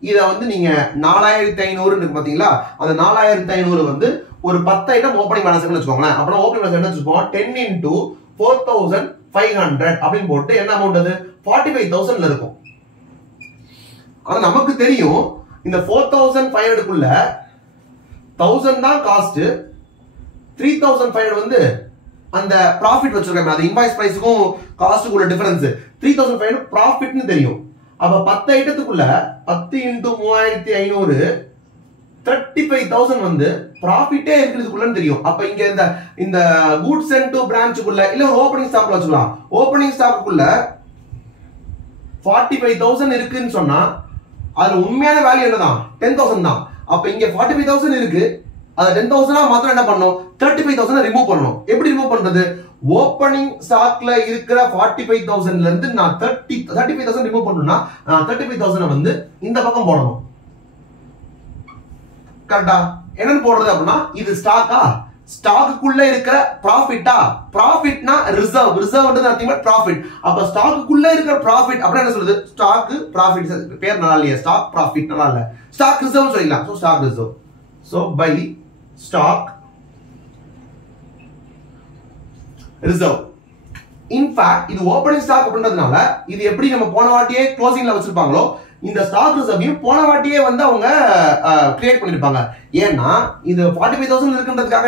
இத வந்து நீங்க 4500 இருக்கு பாத்தீங்களா, அந்த 4500 வந்து ஒரு 10 ஐட்டம் ஓப்பனிங் பேலன்ஸ் வச்சுக்கோங்களேன். அப்பனா ஓப்பனிங் பேலன்ஸ் என்ன வச்சுப்போம் 10 into 4500 அப்படின்னு போட்டு என்ன அமௌண்ட் அது 45000ல இருக்கும். ஆனா நமக்கு தெரியும் இந்த 4500 குள்ள 1000 தான் காஸ்ட், 3500 வந்து அந்த ப்ராஃபிட் வச்சிருக்காங்க. அது இன்வாய்ஸ் பிரைஸ்க்கும் காஸ்ட்டுக்குள்ள டிஃபரன்ஸ் 3500 ப்ராஃபிட்னு தெரியும். அப்ப 10 ஐட்டத்துக்குள்ள 10 into 3500 35,000 வந்து ப்ராஃபிட்டே இருக்கிறதுக்குள்ளன்னு தெரியும். அப்ப இங்க இந்த கூட்ஸ் சென்ட் பிரான்ச்சுக்குள்ள இல்ல ஓப்பனிங் ஸ்டாக்ல வச்சுக்கலாம். ஓப்பனிங் ஸ்டாக்குக்குள்ள 45,000 இருக்குன்னு சொன்னா அதுல உண்மையான வேல்யூ என்னதான் 10,000 தான். அப்ப இங்க 45,000 இருக்கு, அத 10,000 மாத்திரம் என்ன பண்ணணும் 35,000 ரிமூவ் பண்ணணும். எப்படி ரிமூவ் பண்றது ஓப்பனிங் ஸ்டாக்ல இருக்கிற 45,000ல இருந்து நான் 35,000 ரிமூவ் பண்ணனும்னா 35,000 வந்து இந்த பக்கம் போடணும். கரெக்ட்டா? என்னன்னு போடுறது அப்படின்னா இது ஸ்டாக்கா ஸ்டாக்குக்குள்ள இருக்கிற ப்ராஃபிட்டா ப்ராஃபிட்னா ரிசர்வ்ன்றது அர்த்தமே ப்ராஃபிட். அப்ப ஸ்டாக்குக்குள்ள இருக்கிற ப்ராஃபிட் அப்படினா என்ன சொல்றது ஸ்டாக் ப்ராஃபிட் பேர் நல்லா இல்லையா ஸ்டாக் ப்ராஃபிட் நல்லா இல்ல ஸ்டாக் ரிசர்வ் சொல்லிடலாம். So stock reserve. So by stock reserve. In fact இது ஓப்பனிங் ஸ்டாக் அப்படின்றதுனால இது எப்படி நம்ம போன வாட்டியே க்ளோசிங்ல வச்சிருப்பாங்களோ இந்த ஸ்டாக் ரிசர்வையும் போன வாட்டியே வந்து அவங்க கிரியேட் பண்ணிருப்பாங்க. ஏன்னா இது 45,000 இருக்குன்றதுக்காக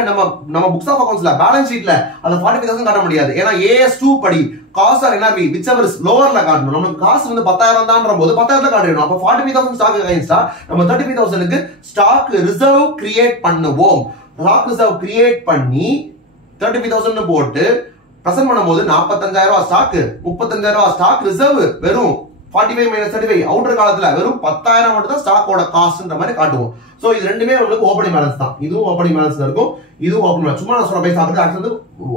நம்ம புக்ஸ் ஆஃப் அக்கவுண்ட்ஸ்ல பேலன்ஸ் ஷீட்ல அந்த 45,000 காட்ட முடியாது. ஏன்னா AS2 படி cost or NRP whichever is லோவர்ல காட்டணும். நமக்கு காசு வந்து 10,000 தான்ற போது 10,000 காட்டிடணும். அப்ப 45,000 ஸ்டாக் அகைன்ஸ்டா நம்ம 35,000க்கு ஸ்டாக் ரிசர்வ் கிரியேட் பண்ணுவோம். ஸ்டாக் ரிசர்வ் கிரியேட் பண்ணி 35,000 போட்டு பிரசன்ட் பண்ணும்போது 45,000 ரூபாய் ஸ்டாக் 35,000 ரூபாய் ஸ்டாக் ரிசர்வ் வெறும் 45 minus 35 அவுட்டர் காலத்துல வெறும் 10,000 மட்டும் தான் ஸ்டாக்கோட காஸ்ட்ன்ற மாதிரி காட்டுவோம். சோ இது ரெண்டுமே உங்களுக்கு ஓப்பனிங் பேலன்ஸ் தான். இதுவும் ஓப்பனிங் பேலன்ஸ்ல இருக்கும், இதுவும் ஓப்பனிங் பேலன்ஸ். சும்மா நான் சொல்ற பைசா ஆகுது ஆக்சுவலி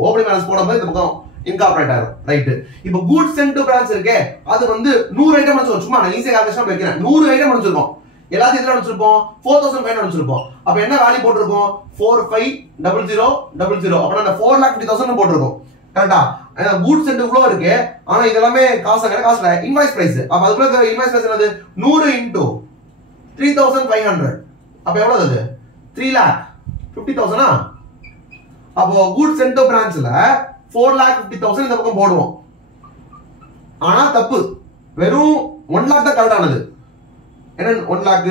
ஓப்பனிங் பேலன்ஸ் போடும்போது இந்த பக்கம் இன்கார்பரேட் ஆகும். ரைட். இப்போ கூட்ஸ் சென்ட் பிரான்ச் இருக்கே அது வந்து 100 ஐட்டம் வச்சிருக்கோம். சும்மா நான் ஈஸியா கால்குலேஷன் வைக்கிறேன். 100 ஐட்டம் வச்சிருக்கோம். எல்லாத்தையும் எதுல வச்சிருப்போம் 4,500 வச்சிருப்போம். அப்ப என்ன வேல்யூ போட்டுருக்கோம் 450000. அப்ப நான் 4,50,000 போட்டுருக்கோம். கரெக்ட்டா? கூட்ஸ் சென்ட் இவ்ளோ இருக்கு. ஆனா இதெல்லாமே காசுல இன்வாய்ஸ் பிரைஸ். அப்ப அதுக்குள்ள இன்வாய்ஸ் பிரைஸ் என்னது 100 into 3,500. அப்ப எவ்வளவு அது 3,50,000. அப்போ கூட்ஸ் சென்ட் பிரான்ச்ல 4,50,000 இந்த பக்கம் போடுவோம். ஆனா தப்பு, வெறும் 1 lakh தான் கரெக்டானது. என்ன 1 lakh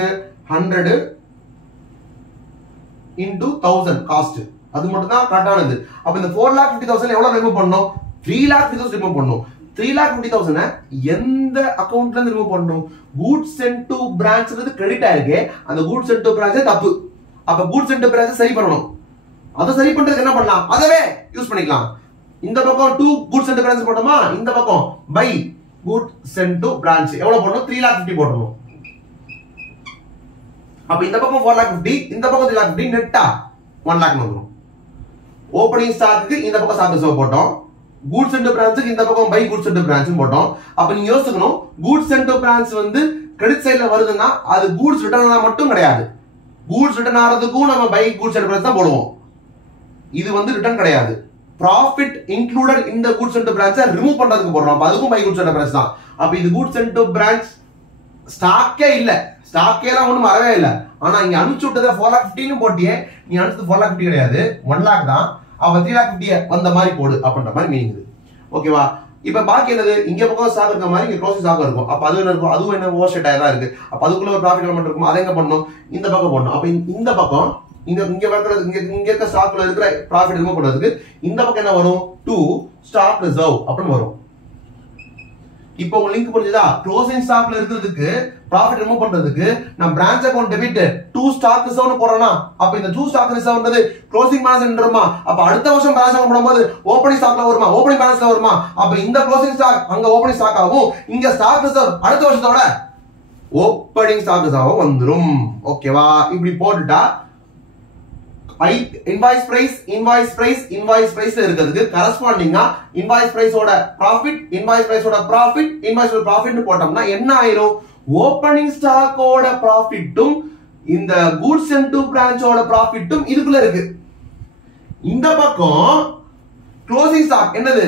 100 into 1000 காஸ்ட் அது மட்டும் தான் கரெக்டானது. அப்ப இந்த 4,50,000 எவ்வளவு ரிமூவ் பண்ணனும் 3,50,000 ரிமூவ் பண்ணனும். 3,50,000 எந்த அக்கவுண்ட்ல இருந்து ரிமூவ் பண்ணனும் கூட்ஸ் சென்ட் டு பிரான்ச்ன்றது கிரெடிட் ஆயிருக்கு. அந்த கூட்ஸ் சென்ட் டு பிரான்ச் தப்பு. அப்ப கூட்ஸ் சென்ட் டு பிரான்ச் சரி பண்ணனும். அத சரி பண்றதுக்கு என்ன பண்ணலாம் அதவே யூஸ் பண்ணிக்கலாம். இந்த பக்கம் 2 கூட்ஸ் சென்ட் டு பிரான்ச் போட்டோமா, இந்த பக்கம் by goods sent to branch எவ்வளவு போடணும் 3,50,000 போடணும். அப்ப இந்த பக்கம் 4,50,000 இந்த பக்கம் 3,50,000 நெட்டா 1 lakh வந்துரும். ஓப்பனிங் ஸ்டாக்கு இந்த பக்கம் ஸ்டாக் ரிசர்வ் போட்டோம், கூட்ஸ் சென்ட் பிரான்ச்சுக்கு இந்த பக்கம் பை கூட்ஸ் சென்ட் பிரான்ச் போட்டோம். அப்ப நீங்க யோசிக்கணும் கூட்ஸ் சென்ட் பிரான்ச் வந்து கிரெடிட் சைடுல வருதுன்னா அது கூட்ஸ் ரிட்டர்ன் ஆனா மட்டும் கிடையாது. கூட்ஸ் ரிட்டர்ன் ஆறதுக்கும் நம்ம பை கூட்ஸ் சென்ட் பிரான்ச் தான் போடுவோம். இது வந்து ரிட்டர்ன் கிடையாது. ப்ராஃபிட் இன்க்ளூடட் இந்த கூட்ஸ் சென்ட் பிரான்ச்சை ரிமூவ் பண்றதுக்கு போடுறோம். அப்ப அதுக்கும் பை கூட்ஸ் சென்ட் பிரான்ச் தான். அப்ப இது கூட்ஸ் சென்ட் பிரான்ச் ஸ்டாக்கே இல்ல, ஸ்டாக்கே எல்லாம் ஒண்ணும் வரவே இல்லை. ஆனா இங்க அனுப்பிச்சு விட்டதை 4,50,000 போட்டியே, நீ அனுப்பிச்சது 4,50,000 கிடையாது, 1,00,000 தான். அவ 3,50,000 வந்த மாதிரி போடு அப்படின்ற மாதிரி மீனிங். ஓகேவா? இப்ப பாக்கி என்னது, இங்க பக்கம் ஸ்டாக் இருக்க மாதிரி இங்க க்ளோசிங் ஸ்டாக் இருக்கும். அப்ப அது என்ன இருக்கும், அதுவும் என்ன ஓவர் ஷேட் ஆயதா இருக்கு. அப்ப அதுக்குள்ள ஒரு ப்ராஃபிட் எலிமெண்ட் இருக்கும், அதை எங்க பண்ணணும், இந்த பக்கம் போடணும். அப்ப இந்த பக்கம் இங்க இருக்க ஸ்டாக்ல இருக்கிற ப்ராஃபிட் ரிமூவ் பண்றதுக்கு இந்த பக்கம் என்ன வரும், டு ஸ்டாக் ரிசர்வ் அப்படின்னு வரும். இப்போ உங்க லிங்க் புரிஞ்சுதா? க்ளோசிங் ஸ்டாக்ல இருக்கிறதுக்கு ப்ராஃபிட் ரிமூவ் பண்றதுக்கு நான் branch account debit to stock ரிசர்வ்னு போறேனா, அப்ப இந்த டு ஸ்டாக் ரிசர்வ்ன்றது க்ளோசிங் பேலன்ஸ் என்றுமா, அப்ப அடுத்த வருஷம் பிரான்ச் அக்கவுண்ட் போடும்போது ஓபனிங் ஸ்டாக்ல வருமா, ஓபனிங் பேலன்ஸ்ல வருமா, அப்ப இந்த க்ளோசிங் ஸ்டாக் அங்க ஓபனிங் ஸ்டாக் ஆகும், இங்க ஸ்டாக் ரிசர்வ் அடுத்த வருஷத்தோட ஓபனிங் ஸ்டாக் ரிசர்வ் வந்துரும். ஓகேவா? இப்படி போட்டுட்டா இன்வாய்ஸ் பிரைஸ் இருக்கிறதுக்கு கரஸ்பாண்டிங்கா இன்வாய்ஸ் பிரைஸோட ப்ராஃபிட், இன்வாய்ஸ் பிரைஸோட ப்ராஃபிட், இன்வாய்ஸ் ப்ராஃபிட் போட்டோம்னா என்ன ஆயிரும், ஓபனிங் ஸ்டாக்கோட ப்ராஃபிட்டும் இந்த கூட்ஸ் அண்ட் டு பிரான்ச்சோட ப்ராஃபிட்டும் இதுக்குள்ள இருக்கு. இந்த பக்கம் க்ளோசிங் ஸ்டாக் என்னது,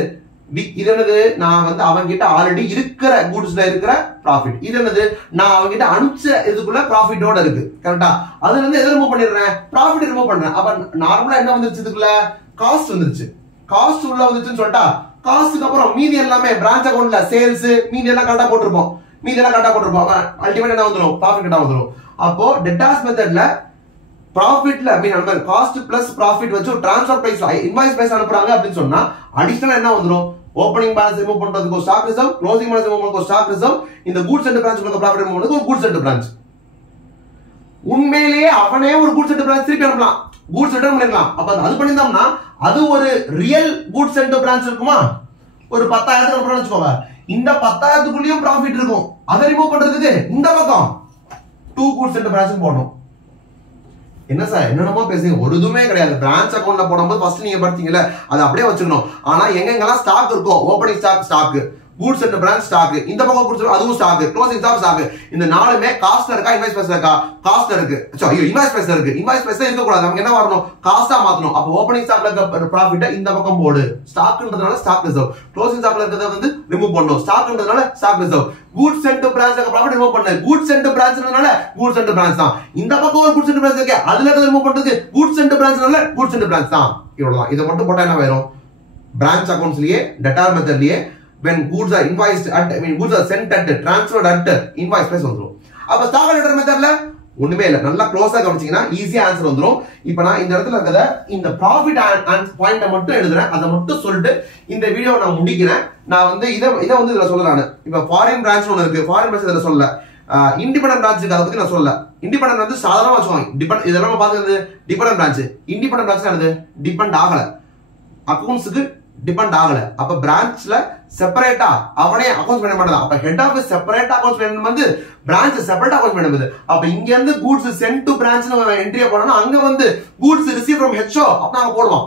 இது என்னது, நான் வந்து அவங்க கிட்ட ஆல்ரெடி இருக்கிற கூட்ஸ்ல இருக்கிற ப்ராஃபிட், இது என்னது, நான் அவங்க கிட்ட அனுப்பிச்ச இதுக்குள்ள ப்ராஃபிட்டோட இருக்கு. கரெக்டா? அதுல இருந்து எதை ரிமூவ் பண்ணிடுறேன், ப்ராஃபிட் ரிமூவ் பண்றேன். அப்ப நார்மலா என்ன வந்துருச்சு, இதுக்குள்ள காஸ்ட் வந்துருச்சு. காஸ்ட் உள்ள வந்துச்சுன்னு சொல்லிட்டா, காஸ்ட்க்கு அப்புறம் மீதி எல்லாமே பிரான்ச் அக்கவுண்ட்ல சேல்ஸ் மீதி எல்லாம் கரெக்டா போட்டிருப்போம், அல்டிமேட் என்ன வந்துரும், ப்ராஃபிட் கிட்ட வந்துரும். அப்போ டெட்டாஸ் மெத்தட்ல ப்ராஃபிட்ல மீன் காஸ்ட் பிளஸ் ப்ராஃபிட் வச்சு ட்ரான்ஸ்ஃபர் பிரைஸ் இன்வாய்ஸ் பிரைஸ் அனுப்புறாங்க அப்படின்னு சொன்னா அடிஷனலா என்ன வந்துரும், ஓபனிங் பேலன்ஸ் ரிமூவ் பண்றதுக்கு stock reserve, closing balance remove பண்றதுக்கு ஸ்டாக் ரிசர்வ், இந்த goods and branch profit remove பண்றதுக்கு ஒரு கூட்ஸ் அண்ட் பிரான்ச். உண்மையிலேயே அவனே ஒரு கூட்ஸ் அண்ட் பிரான்ச் திருப்பி அனுப்பலாம், கூட்ஸ் ரிட்டர்ன் பண்ணிடலாம். அப்ப அது பண்ணிருந்தோம்னா அது ஒரு ரியல் கூட்ஸ் அண்ட் பிரான்ச் இருக்குமா, ஒரு 10,000 அனுப்புறோம்னு வச்சுக்கோங்க, இந்த 10,000க்குள்ளேயும் ப்ராஃபிட் இருக்கும். அதை ரிமூவ் பண்றதுக்கு இந்த பக்கம் 2 கூட்ஸ் அண்ட் பிரான்ச் போடணும். என்ன சார் என்னென்னமோ பேசுங்க, ஒரு இதுவுமே கிடையாது. பிரான்ச் அக்கவுண்ட்ல போடும்போது ஃபர்ஸ்ட் நீங்க படிச்சீங்கல்ல, அதை அப்படியே வச்சுக்கணும். ஆனா எங்கெங்கெல்லாம் ஸ்டாக் இருக்கோ, opening stock, goods and branch stock, இந்த பக்கம் கூட்ஸ் அதுவும் ஸ்டாக், க்ளோசிங் ஸ்டாக், இந்த நாலுமே காஸ்ட்ல இருக்கா, இன்வாய்ஸ் பிரைஸ்ல இருக்கா, காஸ்ட்ல இருக்கு. ஐயோ இன்வாய்ஸ் பிரைஸ்ல இருக்கு, இன்வாய்ஸ் பிரைஸ்ல இருக்க கூடாது, நமக்கு என்ன வரணும், காஸ்டா மாத்தணும். அப்ப ஓபனிங் ஸ்டாக்ல இருக்க ப்ராஃபிட்டை இந்த பக்கம் போடு, ஸ்டாக்ன்றதுனால ஸ்டாக் ரிசர்வ், க்ளோசிங் ஸ்டாக்ல இருக்கிறத வந்து ரிமூவ் பண்ணணும், ஸ்டாக்ன்றதுனால ஸ்டாக் ரிசர்வ், கூட்ஸ் அண்ட் பிரான்ச்ல ப்ராஃபிட் ரிமூவ் பண்ணு, கூட்ஸ் அண்ட் பிரான்ச்ன்றதுனால கூட்ஸ் அண்ட் பிரான்ச் தான். இந்த பக்கம் ஒரு கூட்ஸ் அண்ட் பிரான்ச் இருக்கு, அதுல இருக்கிறத ரிமூவ் பண்றது கூட்ஸ் அண்ட் பிரான்ச்னால கூட்ஸ் அண்ட் பிரான்ச் தான். இவ்வளவுதான். இதை மட்டும் போட்டா என்ன வரும், பிரான்ச் அக்கவுண்ட்ஸ்லயே டெட்டார் மெத்தட்லயே when goods are invoiced at, I mean goods are sent at, transferred at invoice price வந்துரும். அப்ப ஸ்டாக் டெட்டார் மெத்தட்ல ஒண்ணுமே இல்ல, நல்லா க்ளோஸா கவனிச்சீங்கன்னா ஈஸியா ஆன்சர் வந்துரும். இப்போ நான் இந்த இடத்துல இருக்கத இந்த ப்ராஃபிட் பாயிண்ட மட்டும் எழுதுறேன், அதை மட்டும் சொல்லிட்டு இந்த வீடியோ நான் முடிக்கிறேன். நான் வந்து இதை வந்து இதுல சொல்லலாம். இப்ப ஃபாரின் பிரான்ச் ஒன்னு இருக்கு, ஃபாரின் பிரான்ச் இதுல சொல்லல, இண்டிபெண்டன்ட் பிரான்ச் இருக்கு, அதை பத்தி நான் சொல்லல. இண்டிபெண்டன்ட் வந்து சாதாரணமா வச்சுக்கோங்க, இதெல்லாம் நம்ம பாத்துக்கிறது டிபெண்டன்ட் பிரான்ச். இண்டிபெண்டன்ட் பிரான்ச் என்னது, டிபெண்ட் ஆகல, அக்கவுண்ட்ஸுக்கு டிபெண்ட் ஆகல. அப்ப பிரான்ச்ல செப்பரேட்டா அவனே அக்கவுண்ட்ஸ் பண்ண மாட்டான். அப்ப ஹெட் ஆஃபீஸ் செப்பரேட்டா அக்கவுண்ட்ஸ் பண்ணணும் வந்து பிரான்ச் செப்பரேட்டா அக்கவுண்ட்ஸ் பண்ணுது. அப்ப இங்க இருந்து கூட்ஸ் சென்ட் டு பிரான்ச்னு என்ட்ரி போனோம்னா அங்க வந்து கூட்ஸ் ரிசீவ் ஃப்ரம் ஹெச்ஓ அப்ப நாங்க போடுவோம்.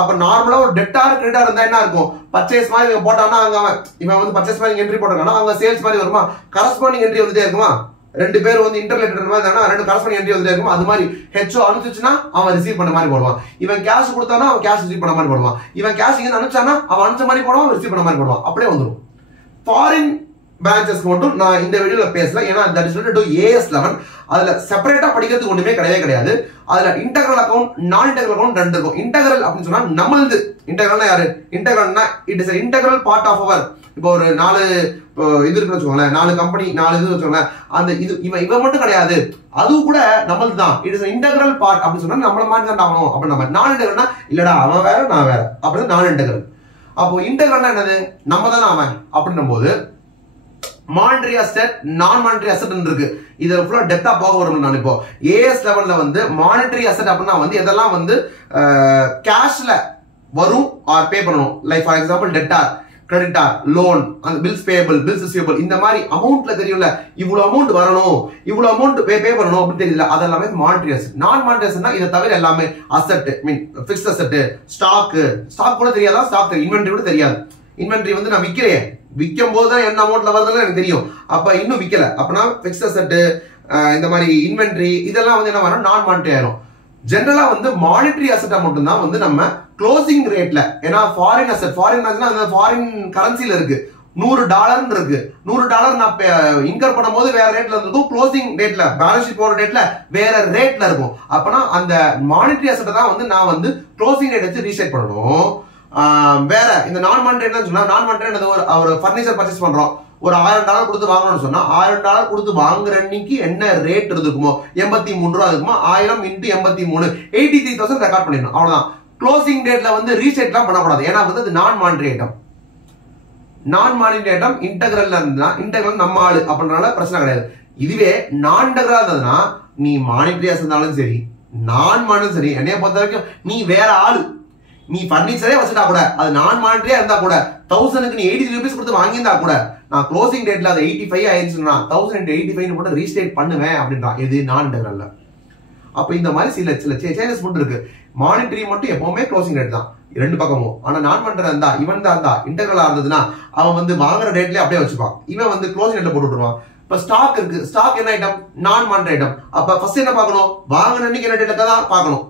அப்ப நார்மலா ஒரு டெட்டார் கிரெடிட்டார் இருந்தா என்ன இருக்கும், பர்ச்சேஸ் மாதிரி இவங்க போட்டானா அங்க இவன் வந்து பர்ச்சேஸ் மாதிரி என்ட்ரி போட்டாங்கன்னா அங்க சேல்ஸ் மாதிரி வருமா, கரஸ்பாண்டிங் என்ட்ரி வந்துட்டே இருக்குமா, ரெண்டு பேர் வந்து இன்டர்லேட்டட் மாதிரி தானா, ரெண்டு கரஸ்பாண்டிங் என்ட்ரி வந்துட்டே இருக்கும். அது மாதிரி ஹெச்ஓ அனுப்பிச்சுனா அவன் ரிசீவ் பண்ண மாதிரி போடுவான், இவன் கேஷ் கொடுத்தானா அவன் கேஷ் ரிசீவ் பண்ண மாதிரி போடுவான், இவன் கேஷ் இங்க அனுப்பிச்சானா அவன் அனுப்பிச்ச மாதிரி போடுவான், ரிசீவ் பண்ண மாதிரி போடுவான். அப்படியே வந்துடும். ஃபாரின் பிரான்ச்சஸ்க்கு மட்டும் நான் இந்த வீடியோல பேசல, ஏன்னா that is related to AS11. அதுல செப்பரேட்டா படிக்கிறதுக்கு ஒண்ணுமே கிடையாது. அதுல இன்டெகிரல் அக்கவுண்ட், நான் இன்டெகிரல் அக்கவுண்ட் ரெண்டு இருக்கும். இன்டெகிரல் அப்படின்னு சொன்னா நம்மளது, இன்டெகிரல்னா யாரு, இன்டெகிரல்னா it is integral part of அவர். இப்போ ஒரு 4 இது இருக்குன்னு வச்சுக்கோங்களேன், 4 கம்பெனி 4 இது வச்சுக்கோங்களேன், அந்த இது இவன் மட்டும் கிடையாது, அது கூட நம்மளது தான். இட் இஸ் இன்டெகிரல் பார்ட் அப்படின்னு சொன்னா நம்மள மாதிரி தான் ஆகணும் அப்படின்னு. நம்ம நான் இன்டெகிரல்னா இல்லடா அவன் வேற நான் வேற அப்படின்னு நான் இன்டெகிரல். அப்போ இன்டெகிரல்னா என்னது, நம்ம தானே அவன் அப்படின்னும் போது மானிட்டரி அசெட், நான் மானிட்டரி அசெட் இருக்கு. இதுல ஃபுல்லா டெப்தா போக வரும். நான் இப்போ AS11ல வந்து மானிட்டரி அசெட் அப்படின்னா வந்து எதெல்லாம் வந்து கேஷ்ல வரும் ஆர் பே பண்ணணும், like for example debtor, creditor, loan, அந்த பில்ஸ் பேயபிள், பில்ஸ் ரிசீவபிள், இந்த மாதிரி அமௌண்ட்ல தெரியும்ல, இவ்வளவு அமௌண்ட் வரணும், இவ்வளவு அமௌண்ட் பே பண்ணணும் அப்படின்னு தெரியல, அதெல்லாமே மானிட்டரி அசெட். நான் மானிட்டரி அசெட்னா இதை தவிர எல்லாமே அசெட், மீன் பிக்ஸ்ட் அசெட், ஸ்டாக் கூட தெரியாதா, ஸ்டாக் இன்வென்டரி கூட தெரியாது. இன்வென்டரி வந்து நான் விற்கிறேன், விற்கும் போது தான் என்ன அமௌண்ட்ல வருதுன்னு எனக்கு தெரியும், அப்ப இன்னும் விற்கல, அப்பனா பிக்ஸ்ட் அசெட், இந்த மாதிரி இன்வென்டரி இதெல்லாம் வந்து என்ன வரும், நான் மானிட்டரி ஆயிரும். ஜெனரலா வந்து மானிட்டரி அசெட்டா மட்டும் தான் வந்து நம்ம க்ளோசிங் ரேட்ல, ஏன்னா ஃபாரின் அசெட், ஃபாரின் கரன்சில இருக்கு, $100 இருக்கு. $100 நான் இன்கர் பண்ணும்போது வேற ரேட்ல இருக்கும், க்ளோசிங் டேட்ல பேலன்ஸ் ஷீட் போற டேட்ல வேற ரேட்ல இருக்கும். அப்பனா அந்த மானிட்டரி அசெட் தான் வந்து நான் வந்து க்ளோசிங் ரேட் வச்சு ரீசெட் பண்ணணும். வேற இந்த நான் மானிட்டரி சொன்னா, நான் மானிட்டரி ஒரு ஃபர்னிச்சர் பர்ச்சேஸ் பண்றோம், ஒரு $1000 கொடுத்து வாங்கணும்னு சொன்னா $1000 கொடுத்து வாங்குற அன்னைக்கு என்ன ரேட் இருக்குமோ ₹83 இருக்குமோ, 1000 × 83 83,000 ரெக்கார்ட் பண்ணிடணும். அவ்வளவுதான். க்ளோசிங் டேட்ல வந்து ரீசெட்லாம் பண்ணக்கூடாது. ஏன்னா வந்து அது நான் மானிட்டரி ஐட்டம். நான் மானிட்டரி ஐட்டம் இன்டெகிரல்ல இருந்தா இன்டெகிரல் நம்ம ஆளு அப்படின்றனால பிரச்சனை கிடையாது. இதுவே நான் இன்டெகிரலா இருந்ததுன்னா நீ மானிட்டரியா இருந்தாலும் சரி, நான் மானிட்டரி சரி, என்னைய பொறுத்த வரைக்கும் நீ வேற ஆளு. நீ பர்னிச்சரே வச்சுட்டா கூட, அது நான் மானிட்டரியா இருந்தா கூட, 1000க்கு நீ 83 rupees கொடுத்து வாங்கியிருந்தா கூட, நான் க்ளோசிங் டேட்ல அது 85 ஆயிருச்சுன்னா 1000 × 85 போட்டு ரீஸ்டேட் பண்ணுவேன் அப்படின்றான். இது நான் இன்டெகிரல்ல. அப்ப இந்த மாதிரி சில சேஞ்சஸ் மட்டும் இருக்கு. மானிட்டரி மட்டும் எப்பவுமே க்ளோசிங் ரேட் தான் ரெண்டு பக்கமும். ஆனா நான் மானிட்டரி இருந்தா, இவன் தான் இருந்தா, இன்டெகிரலா இருந்ததுன்னா அவன் வந்து வாங்குற ரேட்லயே அப்படியே வச்சுப்பான். இவன் வந்து க்ளோசிங் ரேட்ல போட்டு விட்டுருவான். இப்ப ஸ்டாக் இருக்கு, ஸ்டாக் என்ன ஐட்டம்? நான் மானிட்டரி ஐட்டம். அப்ப ஃபர்ஸ்ட் என்ன பார்க்கணும்? வாங்குற அன்னைக்கு என்ன ரேட்ல தான் பார்க்கணும்.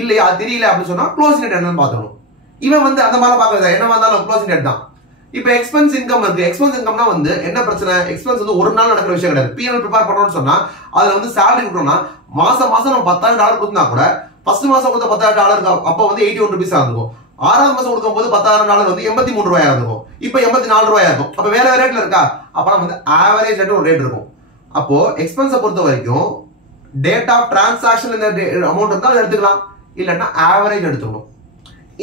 இல்லையா அது தெரியல அப்படின்னு சொன்னா க்ளோசிங் ரேட் என்னன்னு பார்க்கணும். இவன் வந்து அந்த மாதிரி பார்க்கறது என்ன வந்தாலும் க்ளோசிங் ரேட் தான். இப்ப எக்ஸ்பென்ஸ் இன்கம் இருக்கு. எக்ஸ்பென்ஸ் இன்கம்னா வந்து என்ன பிரச்சனை? எக்ஸ்பென்ஸ் வந்து ஒரு நாள் நடக்கிற விஷயம் கிடையாது. பிஎல் ப்ரிப்பேர் பண்ணணும்னு சொன்னா அதுல வந்து சேலரி கொடுக்கணும்னா மாசம் நம்ம $10,000 கொடுத்தா கூட ஃபர்ஸ்ட் மாசம் கொடுத்த $10,000 அப்ப வந்து 81 rupees இருக்கும். 6வது மாசம் கொடுக்கும் போது $10,000 வந்து $83 இருக்கும். இப்ப $84 இருக்கும். அப்ப வேற ரேட்ல இருக்கா? அப்ப வந்து ஆவரேஜ் ரேட் ஒரு ரேட் இருக்கும். அப்போ எக்ஸ்பென்ஸை பொறுத்த வரைக்கும் டேட் ஆஃப் டிரான்சாக்ஷன் இந்த அமௌண்ட் இருந்தா அதை எடுத்துக்கலாம், இல்லைன்னா ஆவரேஜ் எடுத்துக்கணும்.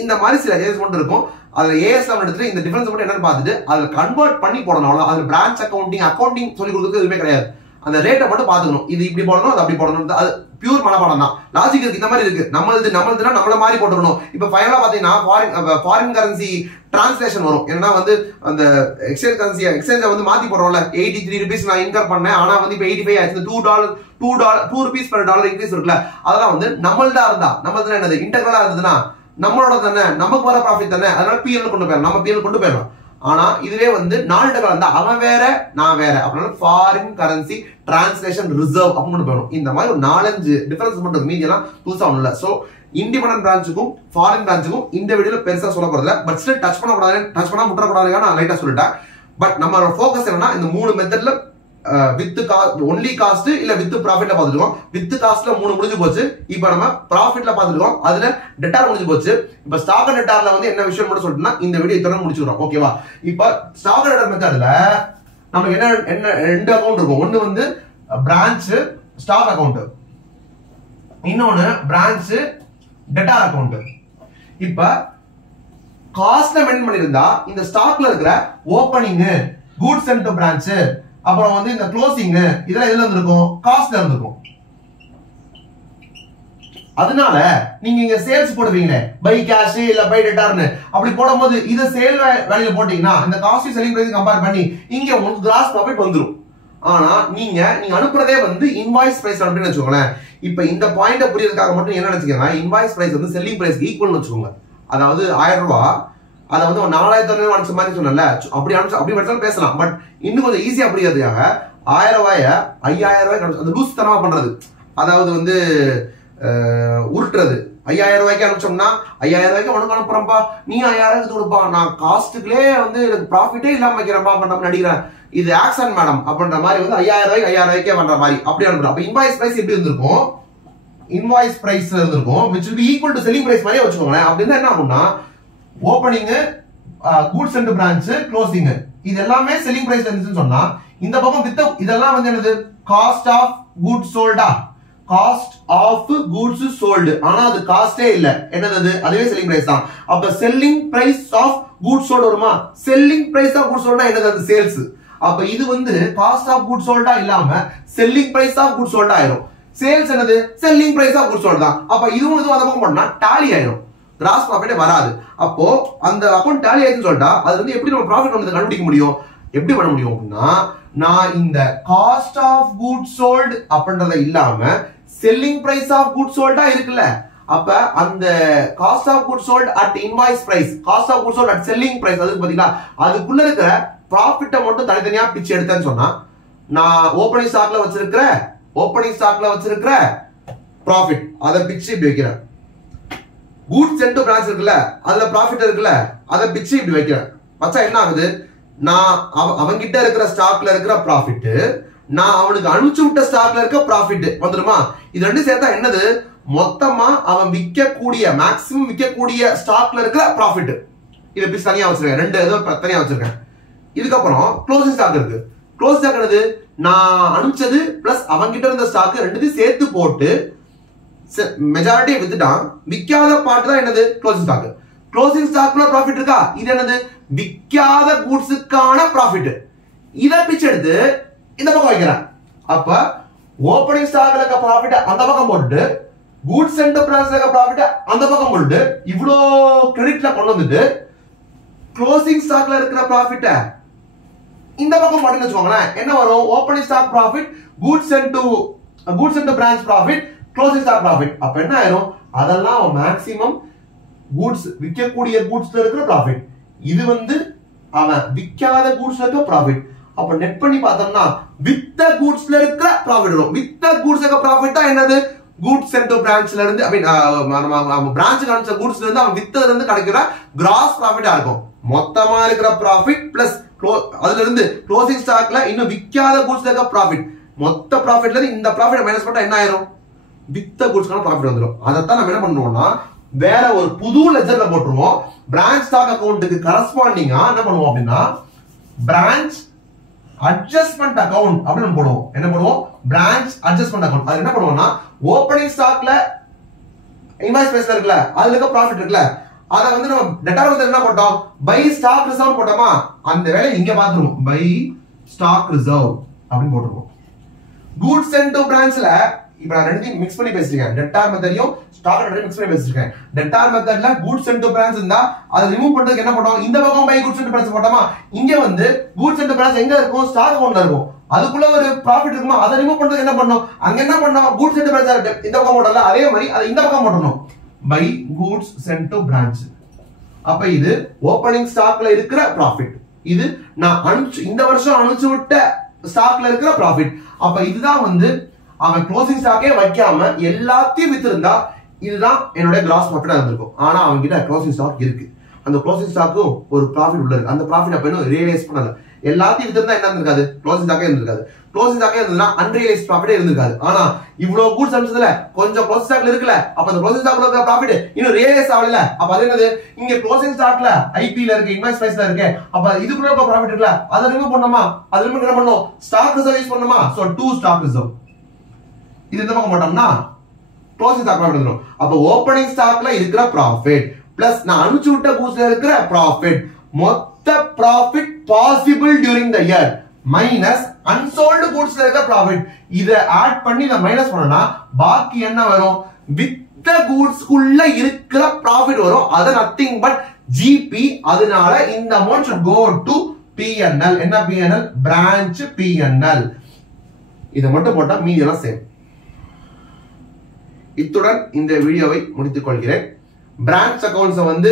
இந்த மாதிரி சில அட்ஜஸ்ட்மெண்ட் இருக்கும். அதுல ஏஎஸ்எம் எடுத்துட்டு இந்த டிஃபரன்ஸ் மட்டும் என்னன்னு பார்த்துட்டு அதுல கன்வெர்ட் பண்ணி போடணும். அவ்வளவு. அதுல பிரான்ச் அக்கௌண்டிங் சொல்லி கொடுக்குறது எதுவுமே கிடையாது. அந்த ரேட்டை மட்டும் பாத்துக்கணும். இது இப்படி போடணும், அது அப்படி போடணும். அது பியூர் மனப்பாடம் தான். லாஜிக் இருக்கு. இந்த மாதிரி இருக்கு. நம்மளுதுன்னா நம்மள மாதிரி போட்டுக்கணும். இப்ப ஃபைனலா பாத்தீங்கன்னா ஃபாரின் கரன்சி டிரான்ஸ்லேஷன் வரும். என்னன்னா வந்து அந்த எக்ஸ்சேஞ்ச் வந்து மாத்தி போடுறோம்ல. 83 rupees நான் இன்கர் பண்ணேன், ஆனா வந்து இப்ப 85 ஆயிடுச்சு. $2 per dollar இன்க்ரீஸ் இருக்குல்ல, அதெல்லாம் வந்து நம்மள்தான் இருந்தா, நம்மளது என்னது இன்டெகிரலா இருந்ததுன்னா நம்மளோட தானே, நமக்கு வர ப்ராஃபிட் தானே, அதனால பிஎல் கொண்டு போயிடலாம், நம்ம பிஎல் கொண்டு போயிடலாம். ஆனா இதுவே வந்து நான் இன்டெகிரல் இருந்தா அவன் வேற நான் வேற, அப்படின்னா ஃபாரின் கரன்சி டிரான்ஸ்லேஷன் ரிசர்வ் அப்படின்னு போயிடும். இந்த மாதிரி ஒரு 4-5 டிஃபரன்ஸ் மட்டும் மீதி எல்லாம் புதுசா ஒண்ணு இல்ல. சோ இண்டிபெண்டன்ட் பிரான்ச்சுக்கும் ஃபாரின் பிரான்ச்சுக்கும் இந்த வீடியோல பெருசா சொல்ல போறதில்ல. பட் ஸ்டில் டச் பண்ண முட்டக்கூடாது நான் லைட்டா சொல்லிட்டேன். பட் நம்ம ஃபோக்கஸ் என்னன்னா இந்த 3 மெத்தட்ல வித் ஒன்லி காஸ்ட் இல்ல வித் ப்ராஃபிட்ல பாத்துருக்கோம். வித் காஸ்ட்ல 3 முடிஞ்சு போச்சு. இப்ப நம்ம ப்ராஃபிட்ல பாத்துருக்கோம். அதுல டெட்டார் முடிஞ்சு போச்சு. இப்ப ஸ்டாக் அண்ட் டெட்டார்ல வந்து என்ன விஷயம் மட்டும் சொல்லிட்டுனா இந்த வீடியோ இதோட முடிச்சுக்கிறோம். ஓகேவா? இப்ப ஸ்டாக் அண்ட் டெட்டார் மெத்தட்ல நமக்கு என்ன 2 அக்கவுண்ட் இருக்கும். ஒன்னு வந்து பிரான்ச் ஸ்டாக் அக்கவுண்ட், இன்னொன்னு பிரான்ச் டெட்டார் அக்கவுண்ட். இப்ப காஸ்ட்ல மென்ஷன் பண்ணிருந்தா இந்த ஸ்டாக்ல இருக்கிற opening, goods sent to branch, அப்புறம் வந்து இந்த க்ளோசிங், இதெல்லாம் எதுல இருந்திருக்கும்? காஸ்ட்ல இருந்திருக்கும். அதனால நீங்க இங்க சேல்ஸ் போடுவீங்களே, பை கேஷ் இல்ல பை டெட்டார்னு, அப்படி போடும்போது இத சேல் வேல்யூல போட்டீங்கன்னா இந்த காஸ்ட் செல்லிங் பிரைஸ் கம்பேர் பண்ணி இங்க உங்களுக்கு கிராஸ் ப்ராஃபிட் வந்துரும். ஆனா நீங்க அனுப்புறதே வந்து இன்வாய்ஸ் பிரைஸ் அப்படின்னு வச்சுக்கோங்களேன். இப்ப இந்த பாயிண்ட புரியறதுக்காக மட்டும் என்ன நினைச்சுக்கோங்க, இன்வாய்ஸ் பிரைஸ் வந்து செல்லிங் பிரைஸ் ஈக்குவல் வச்சுக்கோங்க. அதாவது 1000 ரூபாய் அதை வந்து 4000 அனுப்பிச்ச மாதிரி சொன்னல, அப்படி வச்சாலும் பேசலாம். பட் இன்னும் கொஞ்சம் ஈஸியா புரியறதுக்காக 1000 ரூபாய 5000 ரூபாய்க்கு அந்த லூஸ் தனமா பண்றது, அதாவது வந்து உருட்டுறது. 5000 ரூபாய்க்கு அனுப்பிச்சோம்னா 5000 ரூபாய்க்கு உனக்கு அனுப்புறப்பா, நீ 5000 கொடுப்பா, நான் காஸ்ட்டுக்குள்ளே வந்து எனக்கு ப்ராஃபிட்டே இல்லாம வைக்கிறப்பா பண்ண நடிக்கிறேன், இது ஆக்சன் மேடம் அப்படின்ற மாதிரி வந்து 5000 ரூபாய்க்கே பண்ற மாதிரி அப்படி அனுப்புறோம். அப்ப இன்வாய்ஸ் பிரைஸ் எப்படி இருந்திருக்கும்? இன்வாய்ஸ் பிரைஸ் இருந்திருக்கும் which will be equal to selling price மாதிரியே வச்சுக்கோங்களேன். அப்படின்னா என்ன ஆகும்னா opening, goods and branch, closing, இது எல்லாமே செல்லிங் பிரைஸ்ல இருந்துச்சுன்னு சொன்னா இந்த பக்கம் வித் இதெல்லாம் வந்து என்னது? காஸ்ட் ஆஃப் கூட்ஸ் சோல்டா, காஸ்ட் ஆஃப் கூட்ஸ் சோல்டு. ஆனா அது காஸ்டே இல்ல, என்னது? அதுவே செல்லிங் பிரைஸ் தான். அப்ப selling price of goods sold வருமா? செல்லிங் பிரைஸ் ஆஃப் கூட்ஸ் சோல்டா என்னது? அது சேல்ஸ். அப்ப இது வந்து காஸ்ட் ஆஃப் கூட்ஸ் சோல்டா இல்லாம செல்லிங் பிரைஸ் ஆஃப் கூட்ஸ் சோல்டா ஆயிரும். சேல்ஸ் என்னது? Selling price of goods sold தான். அப்ப இதுவும் அந்த பக்கம் பண்ணா டாலி ஆயிரும், கிராஸ் ப்ராஃபிட்டே வராது. அப்போ அந்த அக்கவுண்ட் டாலி ஆயிடுச்சுன்னு சொல்லிட்டா அது வந்து எப்படி நம்ம ப்ராஃபிட் வந்து கண்டுபிடிக்க முடியும்? எப்படி பண்ண முடியும் அப்படின்னா, நான் இந்த காஸ்ட் ஆஃப் கூட்ஸ் சோல்டு அப்படின்றத இல்லாம செல்லிங் பிரைஸ் ஆஃப் கூட்ஸ் சோல்டா இருக்குல்ல, அப்ப அந்த cost of goods sold at invoice price, cost of goods sold at selling price, அதுக்கு பாத்தீங்களா அதுக்குள்ள இருக்கிற ப்ராஃபிட்டை மட்டும் தனித்தனியா பிச்சு எடுத்தேன்னு சொன்னா, நான் ஓபனிங் ஸ்டாக்ல வச்சிருக்கிற ப்ராஃபிட் அதை பிச்சு இப்படி வைக்கிறேன். கூட்ஸ் சென்ட் டு பிரான்ச் இருக்குல்ல, அதுல ப்ராஃபிட் இருக்குல்ல, அதை பிச்சு இப்படி வைக்கிறேன். வச்சா என்ன ஆகுது? நான் அவங்கிட்ட இருக்கிற ஸ்டாக்ல இருக்கிற ப்ராஃபிட், நான் அவனுக்கு அனுப்பிச்சு விட்ட ஸ்டாக்ல இருக்க ப்ராஃபிட் வந்துருமா? இது ரெண்டு சேர்த்தா என்னது? மொத்தமா அவன் விற்கக்கூடிய மேக்ஸிமம் விற்கக்கூடிய ஸ்டாக்ல இருக்கிற ப்ராஃபிட். இது எப்படி தனியா வச்சிருக்கேன், ரெண்டு ஏதோ தனியா வச்சிருக்கேன். இதுக்கப்புறம் க்ளோசிங் ஸ்டாக் இருக்கு. க்ளோஸ் ஸ்டாக் என்னது? நான் அனுப்பிச்சது பிளஸ் அவங்கிட்ட இருந்த ஸ்டாக் ரெண்டுத்தையும் சேர்த்து போட்டு மெஜாரிட்டியை வித்துட்டான். விற்காத பார்ட் தான் என்னது? Closing stock. க்ளோசிங் ஸ்டாக்ல ப்ராஃபிட் இருக்கா? இது என்னது? விற்காத கூட்ஸுக்கான ப்ராஃபிட். இதை பிச்சு எடுத்து இந்த பக்கம் வைக்கிறேன். அப்ப ஓப்பனிங் ஸ்டாக்ல இருக்க ப்ராஃபிட் அந்த பக்கம் போட்டுட்டு கூட்ஸ் அண்ட் பிரான்ச்ல இருக்க ப்ராஃபிட் அந்த பக்கம் போட்டுட்டு இவ்வளோ கிரெடிட்ல கொண்டு வந்துட்டு க்ளோசிங் ஸ்டாக்ல இருக்கிற ப்ராஃபிட்ட இந்த பக்கம் போட்டுன்னு வச்சுக்கோங்களேன். என்ன வரும்? Opening stock profit, goods and branch profit, closing stock profit. அப்ப என்ன ஆயிரும்? அதெல்லாம் மேக்ஸிமம் கூட்ஸ் விற்கக்கூடிய கூட்ஸ்ல இருக்கிற ப்ராஃபிட். இது வந்து அவன் விற்காத கூட்ஸ்ல இருக்க ப்ராஃபிட். அப்ப நெட் பண்ணி பார்த்தோம்னா வித்த கூட்ஸ்ல இருக்கிற ப்ராஃபிட் வரும். வித்த கூட்ஸ் இருக்க ப்ராஃபிட் தான் என்னது? கூட்ஸ் அண்ட் பிரான்ச்ல இருந்து பிரான்ச்சுக்கு அனுப்பிச்ச கூட்ஸ்ல இருந்து அவன் வித்ததுல இருந்து கிடைக்கிற கிராஸ் ப்ராஃபிட்டா இருக்கும். மொத்தமா இருக்கிற ப்ராஃபிட் பிளஸ் அதுல இருந்து க்ளோசிங் ஸ்டாக்ல இன்னும் விற்காத கூட்ஸ்ல இருக்க ப்ராஃபிட். மொத்த ப்ராஃபிட்ல இருந்து இந்த ப்ராஃபிட் மைனஸ் பண்ணா என்ன ஆயிரும்? வித்த கூட்ஸ்க்கான ப்ராஃபிட் வந்துடும். அதைத்தான் நம்ம என்ன பண்ணுவோம்னா வேற ஒரு புது லெஜர்ல போட்டுருவோம். பிரான்ச் ஸ்டாக் அக்கவுண்ட்டுக்கு கரஸ்பாண்டிங்கா என்ன பண்ணுவோம் அப்படின்னா பிரான்ச் அட்ஜஸ்ட்மெண்ட் அக்கவுண்ட் அப்படின்னு போடுவோம். என்ன பண்ணுவோம்? Branch adjustment account. அது என்ன பண்ணுவோம்னா ஓப்பனிங் ஸ்டாக்ல இன்வாய்ஸ் பேஸ்ல இருக்குல்ல, அதுல இருக்க ப்ராஃபிட் இருக்குல்ல, அத வந்து நம்ம டேட்டா மெத்தட் என்ன போட்டோம்? பை ஸ்டாக் ரிசர்வ் போட்டோமா? அந்த வேலையை இங்க பாத்துருவோம். பை ஸ்டாக் ரிசர்வ் அப்படின்னு போட்டுருவோம். கூட்ஸ் அண்ட் பிரான்ச்ல இப்ப நான் ரெண்டையும் மிக்ஸ் பண்ணி பேசிருக்கேன். டெட்டார் மெத்தடையும் ஸ்டாக் ரெண்டையும் மிக்ஸ் பண்ணி பேசிருக்கேன். டெட்டார் மெத்தட்ல கூட்ஸ் அண்ட் பிரான்ச் இருந்தா அதை ரிமூவ் பண்றதுக்கு என்ன பண்ணோம்? இந்த பக்கம் பை கூட்ஸ் அண்ட் பிரான்ச் போட்டோமா? இங்க வந்து கூட்ஸ் அண்ட் பிரான்ச் எங்க இருக்கும்? ஸ்டாக் அக்கவுண்ட்ல இருக்கும். அதுக்குள்ள ஒரு ப்ராஃபிட் இருக்குமா? அதை ரிமூவ் பண்றதுக்கு என்ன பண்ணோம்? அங்க என்ன பண்ணோம்? கூட்ஸ் அண்ட் பிரான்ச் இந்த பக்கம் போடல, அதே மாதிரி அதை இந்த பக்கம் போடணும். By goods and branch. அப்ப இது ஓப்பனிங் ஸ்டாக்ல இருக்கிற ப்ராஃபிட். இது நான் இந்த வருஷம் அனுப்பிச்சு விட்ட ஸ்டாக்ல இருக்கிற ப்ராஃபிட். அப்ப இதுதான் வந்து அவன் க்ளோசிங் ஸ்டாக்கே வைக்காம எல்லாத்தையும் வித்திருந்தா இதுதான் என்னோட கிராஸ் ப்ராஃபிட்டா இருந்திருக்கும். ஆனா அவங்க கிட்ட க்ளோசிங் ஸ்டாக் இருக்கு. அந்த க்ளோசிங் ஸ்டாக்கும் ஒரு ப்ராஃபிட் உள்ள இருக்கு. அந்த ப்ராஃபிட் அப்ப இன்னும் ரியலைஸ் பண்ணல. எல்லாத்தையும் வித்திருந்தா என்ன இருந்திருக்காது? க்ளோசிங் ஸ்டாக்கே இருந்திருக்காது. க்ளோசிங் ஸ்டாக்கே இருந்ததுன்னா அன்ரியலைஸ் ப்ராஃபிட்டே இருந்திருக்காது. ஆனா இவ்வளவு கூட்ஸ் அனுப்பிச்சதுல கொஞ்சம் க்ளோசிங் ஸ்டாக்ல இருக்குல்ல, அப்ப அந்த க்ளோசிங் ஸ்டாக்ல இருக்கிற ப்ராஃபிட் இன்னும் ரியலைஸ் ஆகல. அப்ப அது என்னது? இங்க க்ளோசிங் ஸ்டாக்ல ஐபில இருக்கு, இன்வாய்ஸ் பிரைஸ்ல இருக்கு. அப்ப இதுக்குள்ள இருக்க ப்ராஃபிட் இருக்குல்ல, அதை ரிமூவ் பண்ணோமா? அது ரிமூவ் என்ன பண்ணோம்? ஸ்டாக் ரிசர்வ் யூஸ் பண்ணோமா? So 2 stock reserve. இது இந்த பக்கம் போட்டோம்னா க்ளோசிங் ஸ்டாக் ப்ராஃபிட் வந்துரும். அப்ப ஓப்பனிங் ஸ்டாக்ல இருக்கிற ப்ராஃபிட் பிளஸ் நான் அனுப்பிச்சு விட்ட கூட்ஸ்ல இருக்கிற ப்ராஃபிட், மொத்த profit possible during the year minus unsold கூட்ஸ்ல இருக்கிற ப்ராஃபிட். இத ஆட் பண்ணி இத மைனஸ் பண்ணனா பாக்கி என்ன வரும்? வித்த கூட்ஸ்க்குள்ள இருக்கிற ப்ராஃபிட் வரும். அது நத்திங் பட் ஜிபி. அதனால இந்த amount should go to P&L. என்ன P&L? Branch P&L. இத மட்டும் போட்டா மீதி எல்லாம் சேம். இத்துடன் இந்த வீடியோவை முடித்துக் கொள்கிறேன். பிரான்ச் அக்கவுண்ட்ஸ் வந்து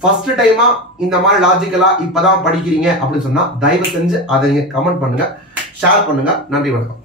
ஃபர்ஸ்ட் டைமா இந்த மாதிரி லாஜிக்கலா இப்பதான் படிக்கிறீங்க அப்படின்னு சொன்னா தயவு செஞ்சு அதை நீங்க கமெண்ட் பண்ணுங்க, ஷேர் பண்ணுங்க. நன்றி, வணக்கம்.